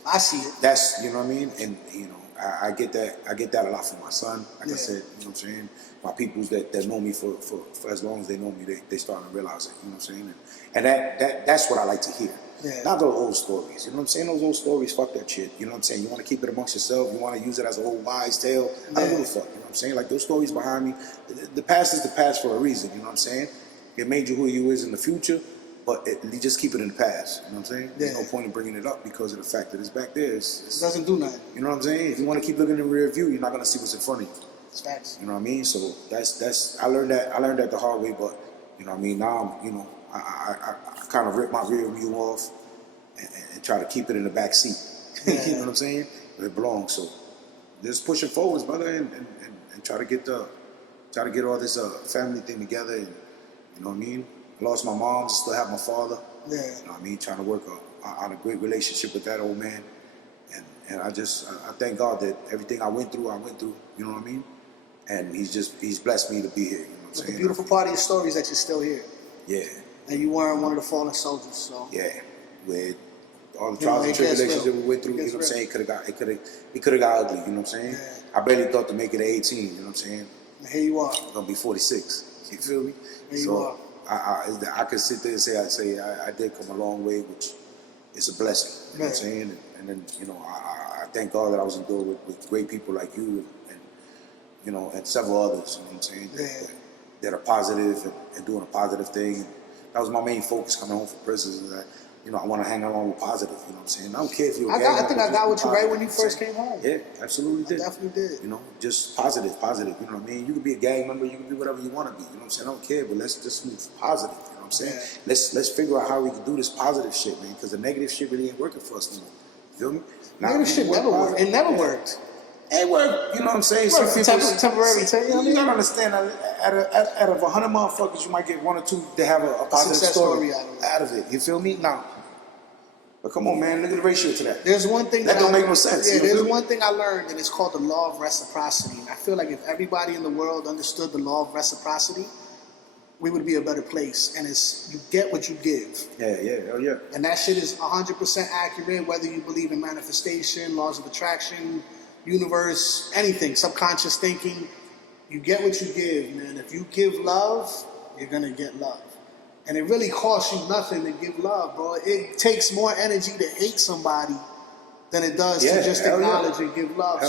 I see it. That's, you know what I mean? And, you know, I get that a lot from my son. Like I said, you know what I'm saying? My peoples that know me for as long as they know me, they starting to realize it, you know what I'm saying? And that's what I like to hear. Yeah. Not those old stories, you know what I'm saying? Those old stories, fuck that shit, you know what I'm saying? You want to keep it amongst yourself, you want to use it as an old wise tale, I don't give a fuck, you know what I'm saying? Like those stories behind me, the past is the past for a reason, you know what I'm saying? It made you who you is in the future, but you just keep it in the past, you know what I'm saying? There's no point in bringing it up because of the fact that it's back there. It doesn't do nothing. You know what I'm saying? If you want to keep looking in the rear view, you're not going to see what's in front of you. It's facts. You know what I mean? So that's I learned that the hard way, but you know what I mean? Now I'm, you know, I kind of rip my rear view off and try to keep it in the back seat. Yeah. You know what I'm saying? Where it belongs. So just pushing forwards, brother, and try to get all this family thing together. And you know what I mean? I lost my mom, still have my father. Yeah. You know what I mean? Trying to work on a great relationship with that old man. And I thank God that everything I went through, you know what I mean? And he's blessed me to be here, you know what I'm saying? The beautiful part of your story is that you're still here. Yeah. And you weren't one of the fallen soldiers, so. Yeah. With all the trials and tribulations that we went through, you know what I'm saying? It could have got ugly, you know what I'm saying? Yeah. I barely thought to make it to 18, you know what I'm saying? And here you are. I'm gonna be 46. You feel me? Here you are. I could sit there and say I did come a long way, which is a blessing. You know what I'm saying? And then, you know, I thank God that I was endured with great people like you, and you know, and several others, you know what I'm saying, Yeah. that are positive and doing a positive thing. And that was my main focus coming home from prison, is that, you know, I want to hang along with positive, you know what I'm saying? I don't care if you're a gang I think I member, got just with be you right positive, when you know what I'm first saying? came home. Yeah, absolutely did. I definitely did. You know, just positive, you know what I mean? You can be a gang member, you can be whatever you want to be, you know what I'm saying? I don't care, but let's just move positive, you know what I'm saying? Yeah. Let's figure out how we can do this positive shit, man, because the negative shit really ain't working for us no more. You feel me? Negative shit never worked. It never worked. It worked, you know what I'm saying? Worked Some people, temporary, you gotta understand that out of 100 motherfuckers, you might get 1 or 2 that have a positive success story story out of it. You feel me? Now, but come on, man, look at the ratio to that. There's one thing that don't make no sense. Yeah, you there's feel me? one thing I learned, and it's called the law of reciprocity. And I feel like if everybody in the world understood the law of reciprocity, we would be a better place. And it's you get what you give. Yeah. And that shit is 100% accurate, whether you believe in manifestation, laws of attraction, universe, anything, subconscious thinking. You get what you give, man. If you give love, you're going to get love. And it really costs you nothing to give love, bro. It takes more energy to hate somebody than it does to just acknowledge and give love.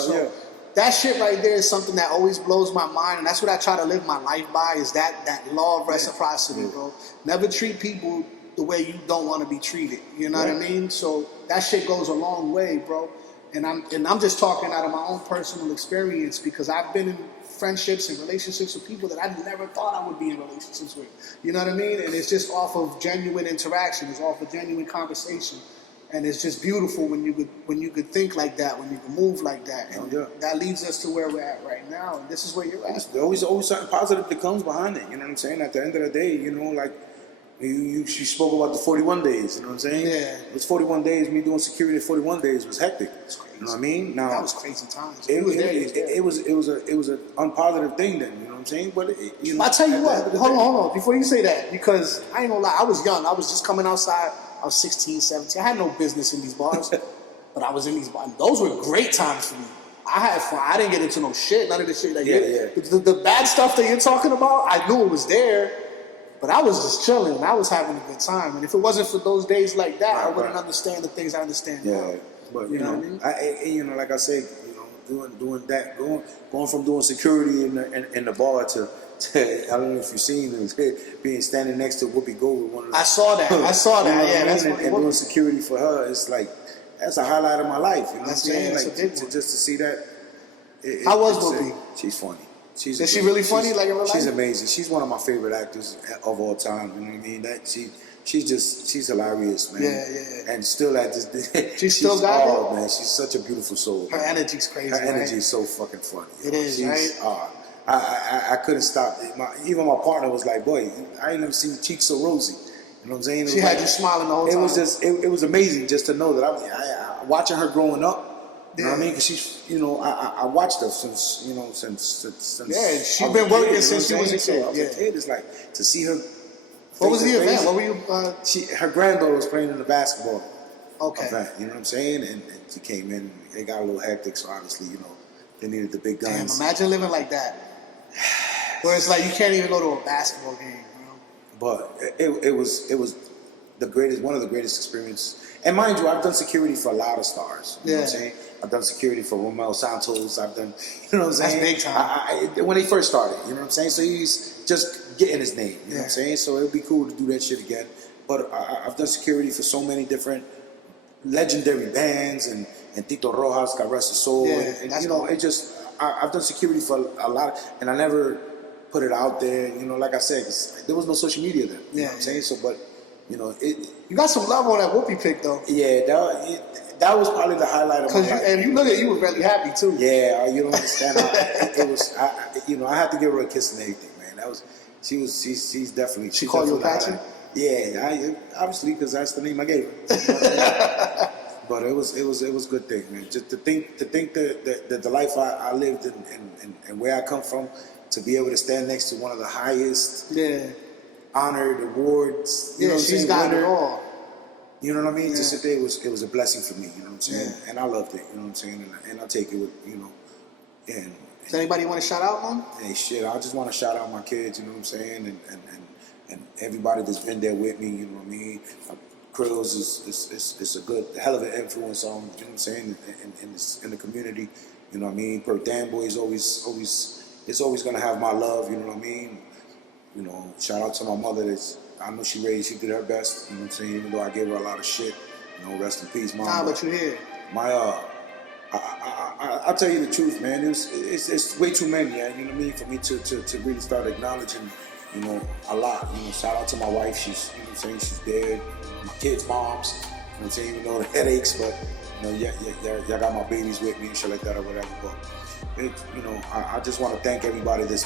That shit right there is something that always blows my mind, and that's what I try to live my life by, is that law of reciprocity, bro. Never treat people the way you don't want to be treated. You know what I mean? So that shit goes a long way, bro. And I'm just talking out of my own personal experience, because I've been in friendships and relationships with people that I never thought I would be in relationships with. You know what I mean? And it's just off of genuine interaction. It's off of genuine conversation. And it's just beautiful when you could think like that, when you can move like that. And that leads us to where we're at right now. And this is where you're at. There's always something positive that comes behind it. You know what I'm saying? At the end of the day, you know, like you spoke about the 41 days. You know what I'm saying? Yeah. It was 41 days. Me doing security at 41 days was hectic. You know what I mean? Now that was crazy times. It was an unpositive thing then. You know what I'm saying? But you know, I tell you what. Hold on. Before you say that, because I ain't gonna lie, I was young. I was just coming outside. I was 16, 17. I had no business in these bars, but I was in these bars. Those were great times for me. I had fun. I didn't get into no shit. None of the shit. Like the bad stuff that you're talking about, I knew it was there, but I was just chilling. I was having a good time. And if it wasn't for those days like that, I wouldn't understand the things I understand now. But you know what I mean? you know, like I said, you know, doing that, going from doing security in the bar to I don't know if you've seen it, being standing next to Whoopi Gold with one of the, I saw that. Yeah, that's and doing security for her. It's like that's a highlight of my life. You know what I'm saying? Like just to see that. How was Whoopi? She's funny. Is she really funny? Like in real life? She's amazing. She's one of my favorite actors of all time. You know what I mean? She's hilarious, man. Yeah. And still at this, she's still got it. Man, she's such a beautiful soul. Her energy's crazy. Her energy is so fucking funny. It is, right? I couldn't stop. Even my partner was like, "Boy, I ain't never seen cheeks so rosy." You know what I'm saying? She had you smiling the whole time. It was just, it was amazing just to know that I watching her growing up. You know what I mean? Because she's, you know, I watched her since, you know, since. Yeah, she's been working since she was a kid. It's like to see her. What was the event? What were you? Her granddaughter was playing in the basketball. Okay. Event, you know what I'm saying? And she came in. It got a little hectic, so obviously, you know, they needed the big guns. Damn, imagine living like that, where it's like you can't even go to a basketball game. You know? But it was the greatest, one of the greatest experiences. And mind you, I've done security for a lot of stars. You know what I'm saying? I've done security for Romel Santos. I've done, you know what I'm saying? That's big time. When he first started, you know what I'm saying? So he's just getting his name, you know what I'm saying? So it'd be cool to do that shit again. But I've done security for so many different legendary bands and Tito Rojas, God rest his soul. And you know, it just, I've done security for a lot, and I never put it out there. You know, like I said, there was no social media then. You know what I'm saying? So, but, you know, you got some love on that Whoopi pic, though. Yeah, that was probably the highlight of my life. And you look at you were really happy, too. Yeah, you don't understand. You know, I had to give her a kiss and everything, man. She's definitely. She called you Apache? Yeah, obviously, because that's the name I gave her. You know but it was a good thing, man. Just to think that the life I lived and where I come from, to be able to stand next to one of the highest honored awards. You know what I'm she's saying? got it all. You know what I mean? To sit there, it was a blessing for me. You know what I'm saying? And I loved it. You know what I'm saying? And I take it with, you know. And does anybody want to shout out, man? Hey, shit! I just want to shout out my kids. You know what I'm saying? And everybody that's been there with me. You know what I mean? Crillz is a good, hell of an influence on, you know what I'm saying, in the community. You know what I mean? Per Dan Boy is always it's always gonna have my love. You know what I mean? You know, shout out to my mother. I know she did her best. You know what I'm saying? Even though I gave her a lot of shit. You know, rest in peace, mom. Nah, but you here. I'll tell you the truth, man. It's way too many, yeah. You know what I mean? For me to really start acknowledging, you know, a lot. You know, shout out to my wife. She's, you know what I'm saying? She's dead. My kids' moms. You know what I'm saying? Even though the headaches, but you know, y'all got my babies with me and shit like that or whatever. But you know, I just want to thank everybody that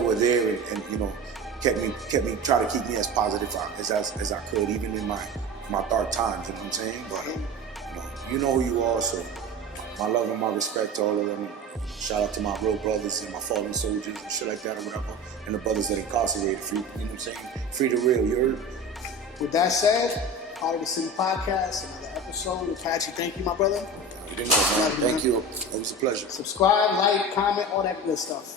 were there and you know kept me try to keep me as positive as I could, even in my dark times. You know what I'm saying? But you know who you are, so my love and my respect to all of them. Shout out to my real brothers and my fallen soldiers and shit like that or whatever, and the brothers that incarcerated. Free, you know what I'm saying? Free the real. You heard? With that said, Heart of the City podcast, another episode. Apache, thank you, my brother. You didn't know, man. Thank you. It was a pleasure. Subscribe, like, comment, all that good stuff.